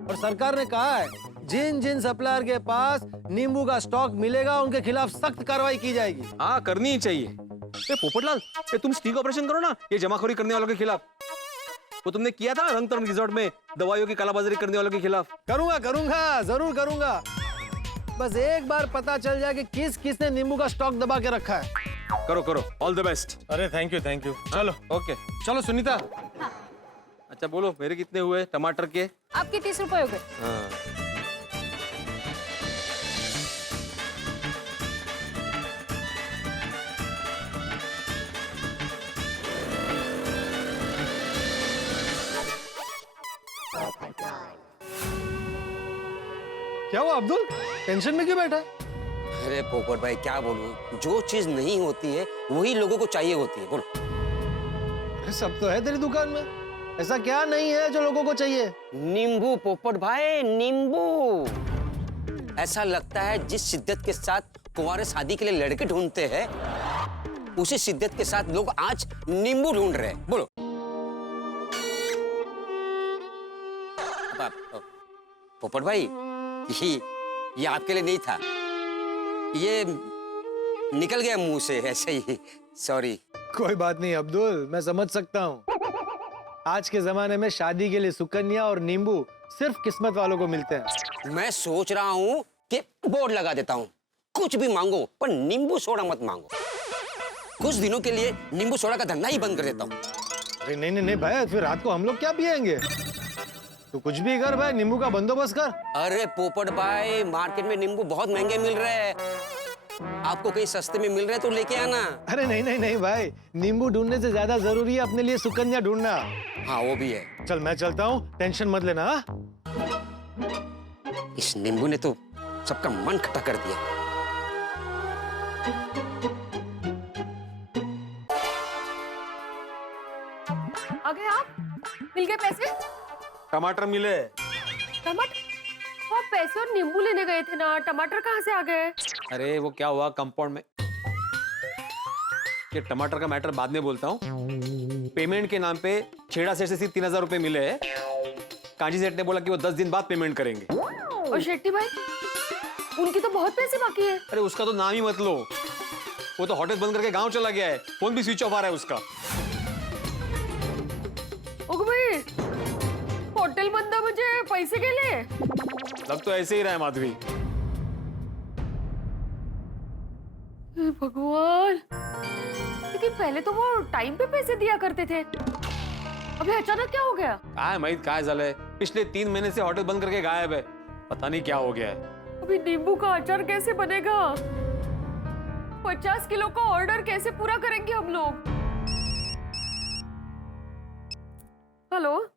और सरकार ने कहा है जिन जिन सप्लायर के पास नींबू का स्टॉक मिलेगा उनके खिलाफ सख्त कार्रवाई की जाएगी। हाँ, करनी ही चाहिए। ये पोपटलाल, ये तुम स्टिक ऑपरेशन करो ना, ये जमाखोरी करने वालों के खिलाफ। वो तुमने किया था ना रंग तरंग रिजॉर्ट में दवाइयों की कालाबाजारी करने वालों के खिलाफ। करूंगा, जरूर करूंगा। बस एक बार पता चल जाए कि किस किस ने नींबू का स्टॉक दबा के रखा है। करो, ऑल द बेस्ट। अरे थैंक यू। चलो ओके, चलो सुनीता। अच्छा बोलो, मेरे कितने हुए टमाटर के? आपके 30 रुपए हो गए। हाँ। क्या हुआ अब्दुल, टेंशन में क्यों बैठा है? अरे पोपट भाई क्या बोलूं, जो चीज नहीं होती है वही लोगों को चाहिए होती है। बोलो। अरे सब तो है तेरी दुकान में, ऐसा क्या नहीं है जो लोगों को चाहिए? नींबू पोपट भाई, नींबू। ऐसा लगता है जिस शिद्दत के साथ कुंवारे शादी के लिए लड़के ढूंढते हैं, उसी शिद्दत के साथ लोग आज नींबू ढूंढ रहे हैं। बोलो। पोपट भाई, ये आपके लिए नहीं था, ये निकल गया मुंह से ऐसे ही, सॉरी। कोई बात नहीं अब्दुल, मैं समझ सकता हूँ। आज के जमाने में शादी के लिए सुकन्या और नींबू सिर्फ किस्मत वालों को मिलते हैं। मैं सोच रहा हूँ कि बोर्ड लगा देता हूँ, कुछ भी मांगो पर नींबू सोडा मत मांगो। कुछ दिनों के लिए नींबू सोडा का धंधा ही बंद कर देता हूँ। अरे नहीं भाई, फिर रात को हम लोग क्या पिएंगे? तू कुछ भी कर भाई, नींबू का बंदोबस्त कर। अरे पोपट भाई, मार्केट में नींबू बहुत महंगे मिल रहे हैं, आपको कहीं सस्ते में मिल रहे तो लेके आना। अरे नहीं भाई, नींबू ढूंढने से ज्यादा जरूरी है अपने लिए सुकन्या ढूंढना। हाँ वो भी है। चल मैं चलता हूँ, टेंशन मत लेना। इस नींबू ने तो सबका मन खट्टा कर दिया। आ गए आप? मिल गए पैसे? टमाटर मिले। टमाटर? वो आप पैसे और नींबू लेने गए थे ना, टमाटर कहाँ से आ गए? अरे वो क्या हुआ कंपाउंड में, ये टमाटर का मैटर बाद में बोलता हूँ। पेमेंट के नाम पे छेड़ा सेठ से 3000 रुपए मिले हैं। कांजी सेठ ने बोला कि वो 10 दिन बाद पेमेंट करेंगे। और शेट्टी भाई, उनकी तो बहुत पैसे बाकी है। अरे उसका तो नाम ही मत लो, वो तो होटल बंद करके गांव चला गया है, फोन भी स्विच ऑफ आ रहा है उसका। ओके भाई, होटल बंद है, मुझे पैसे के लिए? लग तो ऐसे ही रहा है माधवी। भगवान, लेकिन पहले तो वो टाइम पे पैसे दिया करते थे, अभी अचानक क्या हो गया? काय माहित काय झालंय, पिछले 3 महीने से होटल बंद करके गायब है, पता नहीं क्या हो गया है। अभी नींबू का अचार कैसे बनेगा? 50 किलो का ऑर्डर कैसे पूरा करेंगे हम लोग? हेलो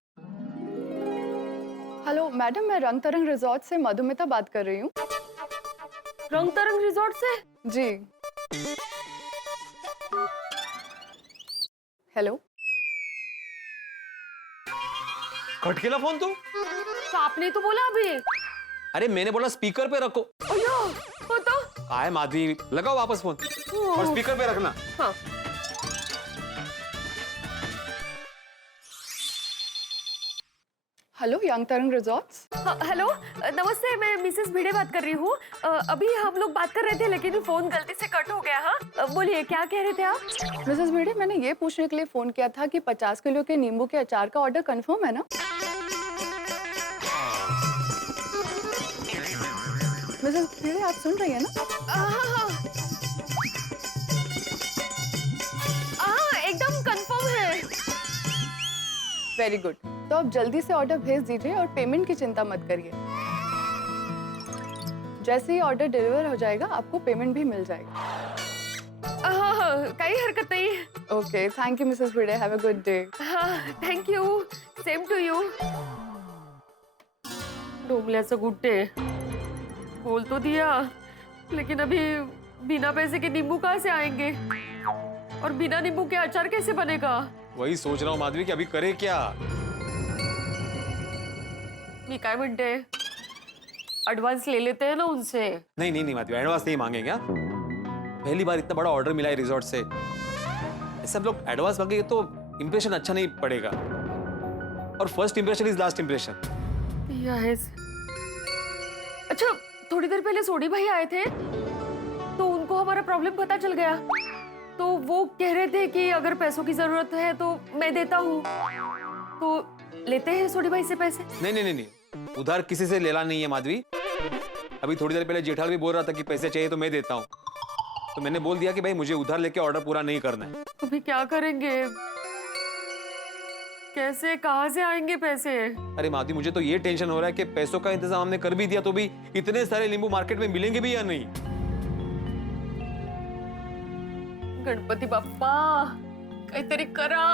मैडम, मैं रंग तरंग रिजॉर्ट से मधुमिता बात कर रही हूँ। रंग तरंग रिजॉर्ट से? जी। हेलो। कट केला फोन तू? तो आपने तो बोला अभी। अरे मैंने बोला स्पीकर पे रखो। तो आए माधवी, लगाओ वापस फोन और स्पीकर पे रखना। हाँ। हेलो, यंग तरंग रिजॉर्ट्स। हेलो, नमस्ते, मैं मिसेस भिड़े बात कर रही हूँ। अभी हम लोग बात कर रहे थे लेकिन फोन गलती से कट हो गया। हाँ बोलिए, क्या कह रहे थे आप? मिसेस भिड़े, मैंने ये पूछने के लिए फोन किया था कि 50 किलो के नींबू के अचार का ऑर्डर कंफर्म है ना? मिसेस भिड़े, आप सुन रही है ना? हाँ, एकदम कंफर्म है। वेरी गुड, तो आप जल्दी से ऑर्डर भेज दीजिए और पेमेंट की चिंता मत करिए। जैसे ही ऑर्डर डिलीवर हो जाएगा आपको पेमेंट भी मिल जाएगा। हाँ, काही हरकत नहीं। Okay, thank you Mrs Bhide, have a good day. हाँ, thank you, same to you. डोमल्याचं गुड डे बोल तो दिया, लेकिन अभी बिना पैसे के नींबू कहाँ से आएंगे और बिना नींबू के अचार कैसे बनेगा? वही सोच रहा हूँ माधवी कि अभी करे क्या। मी काय म्हणते, एडवांस ले लेते हैं ना उनसे। नहीं माधवी, एडवांस नहीं मांगेंगे। पहली बार इतना बड़ा ऑर्डर मिला है रिजॉर्ट से, ऐसे हम लोग एडवांस मांगेंगे तो इंप्रेशन अच्छा नहीं पड़ेगा, और first impression is last impression. Yes. अच्छा, थोड़ी देर पहले सोडी भाई आए थे तो उनको हमारा प्रॉब्लम पता चल गया, तो वो कह रहे थे कि अगर पैसों की जरूरत है तो मैं देता हूँ, तो लेते हैं सोडी भाई से पैसे। नहीं नहीं नहीं नहीं, उधार किसी से लेना नहीं है माधवी। अभी थोड़ी देर पहले जेठाल भी बोल रहा था कि पैसे चाहिए तो मैं देता हूँ, तो मैंने बोल दिया कि भाई मुझे उधार लेके ऑर्डर पूरा नहीं करना है। तो भी क्या करेंगे, कैसे, कहाँ से आएंगे पैसे? अरे माधवी, मुझे तो ये टेंशन हो रहा है कि पैसों का इंतजाम हमने कर भी दिया तो भी इतने सारे नींबू मार्केट में मिलेंगे भी या नहीं। गणपती बाप्पा, काहीतरी करा।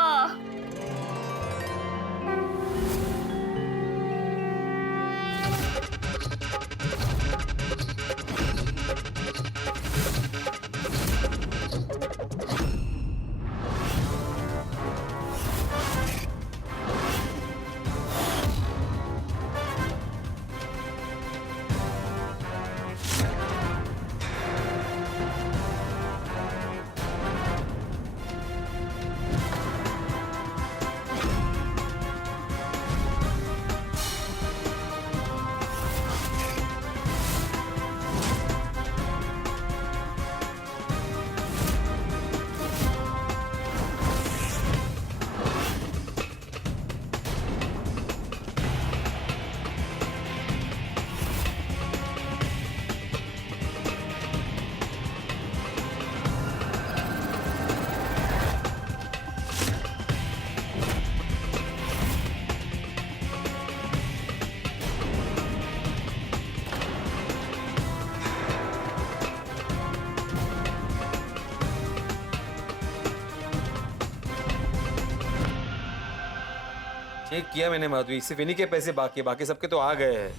चेक किया मैंने माधवी, सिर्फ इन्हीं के पैसे बाकी है, बाकी सबके तो आ गए हैं।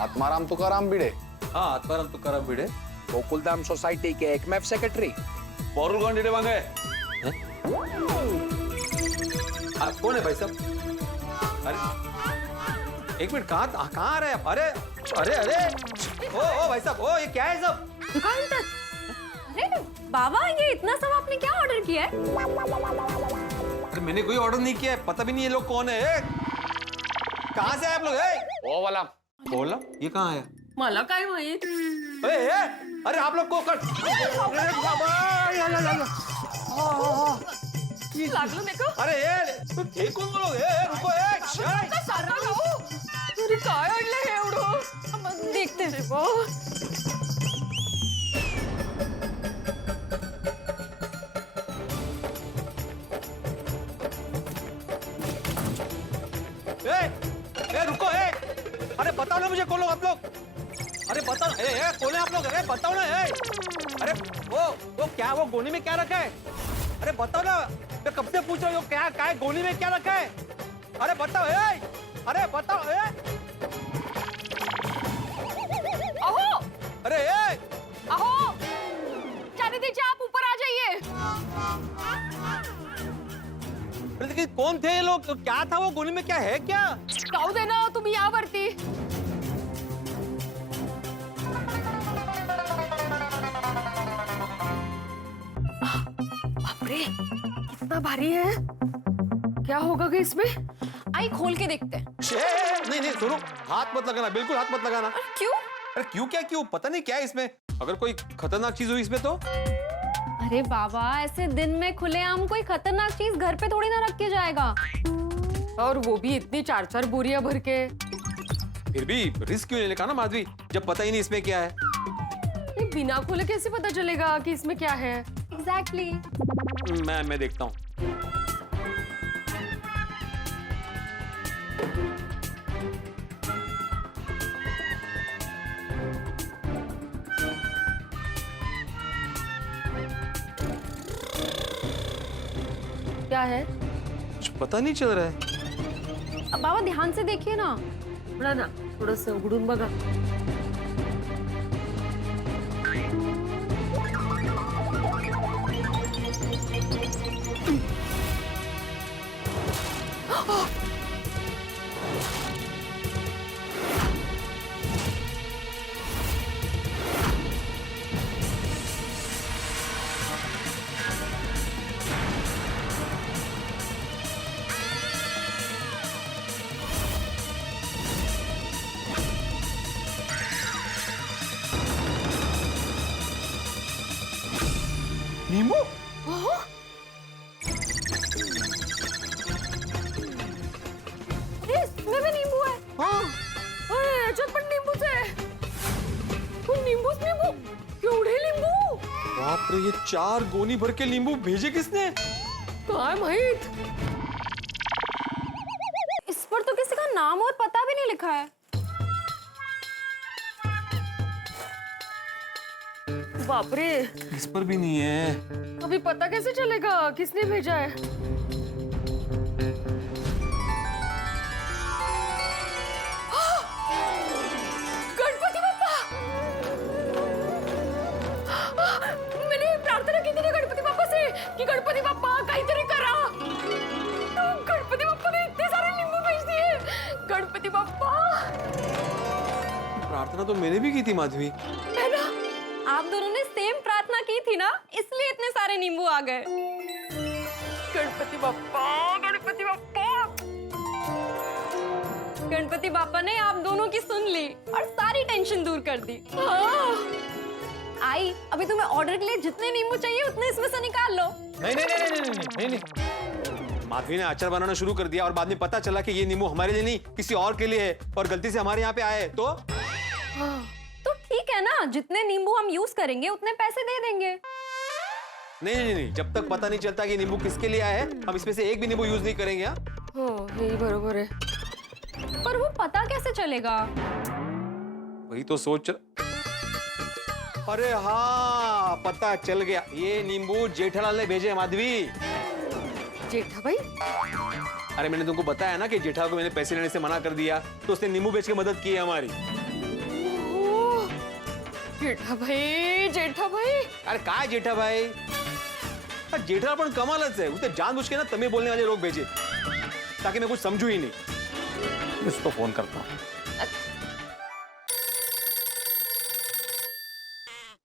आत्माराम तुकाराम भिड़े। हाँ, आत्माराम तुकाराम भिड़े, गोकुलधाम सोसाइटी के एकमेव सेक्रेटरी। बोरू कौन डेढ़े मांगे? कौन है भाई साहब? अरे एक मिनट, कहाँ आ रहे हैं आप? अरे अरे अरे, ओ भाई साहब, ओ ये क्या है सब? दुकानदार, अरे बाबा, ये इतना सब आपने क्या ऑर्डर किया है? अरे मैंने कोई ऑर्डर नहीं किया है, पता भी नहीं ये लोग कौन है। कहाँ से आए आप लोग? वो वाला बोला, ये कहाँ आया? मला काय माहित? अरे आप लोग को कर, लागलो मेको? अरे हे कोण बोलो? रुको, अरे काय आणलं हे एवढं? देखते रे बा। रुको, अरे बताओ ना मुझे, कौन लोग आप लोग? अरे बताओ, कौन है आप लोग? अरे बताओ ना, अरे वो क्या, वो गोनी में क्या रखा है? अरे बताओ ना, मैं कब से पूछ रहा हूँ क्या है गोनी में, क्या रखा है? अरे बताओ, अरे बताओ, अहो, अरे अहो, जाने दीजिए, आप ऊपर आ जाइए। लेकिन कौन थे ये लोग? क्या था वो गोनी में, क्या है क्या? जाऊ दे ना, तुम्ही यावरती। बापरे, कितना भारी है। क्या होगा कि इसमें? आई खोल के देखते हैं। नहीं नहीं, सुनो, हाथ मत लगाना, बिल्कुल हाथ मत लगाना। क्यों? अरे क्यों क्या, क्यों? पता नहीं क्या है इसमें, अगर कोई खतरनाक चीज हुई इसमें तो? अरे बाबा, ऐसे दिन में खुलेआम कोई खतरनाक चीज घर पे थोड़ी ना रख के जाएगा, और वो भी इतनी 4-4 बोरियां भर के। फिर भी रिस्क क्यों लेने का ना माधवी, जब पता ही नहीं इसमें क्या है। ये बिना खोले कैसे पता चलेगा कि इसमें क्या है? एग्जैक्टली। मैं देखता हूँ। क्या है? कुछ पता नहीं चल रहा है। अब बाबा ध्यान से देखिए ना। बड़ा ना, थोडंसं उघडून बघा। 4 गोनी भर के नींबू भेजे किसने? माहित। इस पर तो किसी का नाम और पता भी नहीं लिखा है। बाप रे, इस पर भी नहीं है। अभी पता कैसे चलेगा किसने भेजा है? गणपति बप्पा! मैंने प्रार्थना की थी ना गणपति बप्पा से कि गणपति बप्पा काहीतरी करा। गणपति बप्पा ने इतने सारे नींबू भेज दिए। गणपति बप्पा! प्रार्थना तो मैंने भी की थी माधवी। है ना? आप दोनों ने सेम प्रार्थना की थी ना, इसलिए इतने सारे नींबू आ गए। गणपति बप्पा, गणपति बप्पा! गणपति बापा ने आप दोनों की सुन ली और सारी टेंशन दूर कर दी। आई, अभी तुम्हें ऑर्डर के लिए जितने नींबू चाहिए उतने इसमें से निकाल लो। नहीं। माधवी ने अचार बनाना शुरू कर दिया और बाद में पता चला कि ये नींबू हमारे लिए नहीं किसी और के लिए है और गलती से हमारे यहाँ पे आए तो ठीक है ना, जितने नींबू हम यूज करेंगे उतने पैसे दे देंगे। नहीं, जब तक पता नहीं चलता कि नींबू किसके लिए आया है हम इसमें से एक भी नींबू यूज नहीं करेंगे। यही बरोबर है। पर वो पता कैसे चलेगा? वही तो सोच। अरे हाँ, पता चल गया, ये नींबू जेठालाल ने भेजे हैं माधवी। जेठा भाई? अरे मैंने तुमको बताया ना कि जेठा को मैंने पैसे लेने से मना कर दिया तो उसने नींबू बेच के मदद की है हमारी। जेठा भाई, जेठा भाई! अरे काय जेठा भाई? जेठा पण कमालच है, उसने जानबूझ के ना तमिल बोलने वाले लोग भेजे ताकि मैं कुछ समझू ही नहीं। इसको फोन करता हूँ।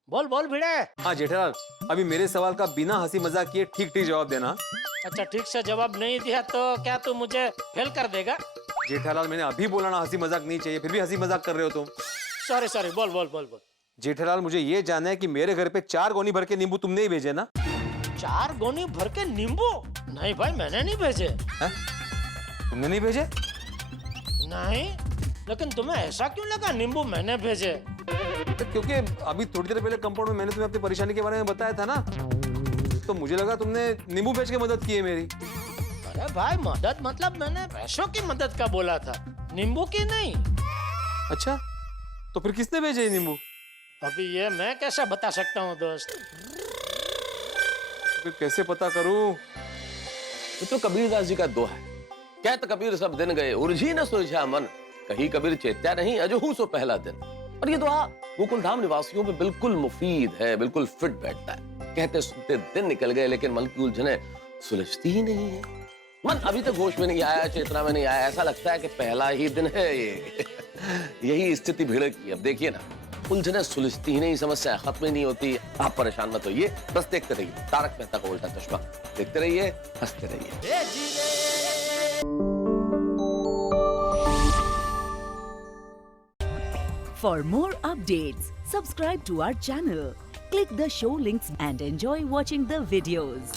बोल भिड़े। हाँ जेठालाल, अभी मेरे सवाल का बिना हंसी मजाक किए ठीक जवाब देना। अच्छा, ठीक से जवाब नहीं दिया तो क्या तू मुझे फेल कर देगा? जेठालाल, मैंने अभी बोला ना हंसी मजाक नहीं चाहिए, फिर भी हंसी मजाक कर रहे हो तुम। सॉरी, बोल। जेठालाल, मुझे ये जानना है कि मेरे घर पे 4 गोनी भर के नींबू तुमने ही भेजे ना? 4 गोनी भर के नींबू? नहीं भाई, मैंने नहीं भेजे। तुमने नहीं भेजे? नहीं, लेकिन तुम्हें ऐसा क्यों लगा नींबू मैंने भेजे? क्योंकि अभी थोड़ी देर पहले कंपाउंड में मैंने तुम्हें अपनी परेशानी के बारे में बताया था ना, तो मुझे लगा तुमने नींबू बेच के मदद की है मेरी। अरे भाई, मदद मतलब मैंने पैसों की मदद का बोला था, नींबू की नहीं। अच्छा, तो फिर किसने भेजे नींबू? अभी ये मैं कैसे बता सकता हूँ दोस्त? फिर कैसे पता करूं? ये तो कबीरदास जी का दोहा है। कहत कबीर सब दिन गए उलझी न सुलझा मन, कहीं कबीर चेत्या नहीं अजहू सो पहला दिन। और ये दोहा गोकुल धाम निवासियों में बिल्कुल मुफीद है, बिल्कुल फिट बैठता है। कहते सुनते दिन निकल गए लेकिन मन की उलझने सुलझती ही नहीं है। मन अभी तक होश में नहीं आया, चेतना में नहीं आया, ऐसा लगता है कि पहला ही दिन है ये। यही स्थिति भिड़े की। अब देखिए ना, उलझने सुलझती ही नहीं, समस्या खत्म ही नहीं होती। आप परेशान मत होइए, बस देखते रहिए तारक मेहता का उल्टा चश्मा। देखते रहिए, हंसते रहिए। For more updates, subscribe to our channel, click the show links and enjoy watching the videos.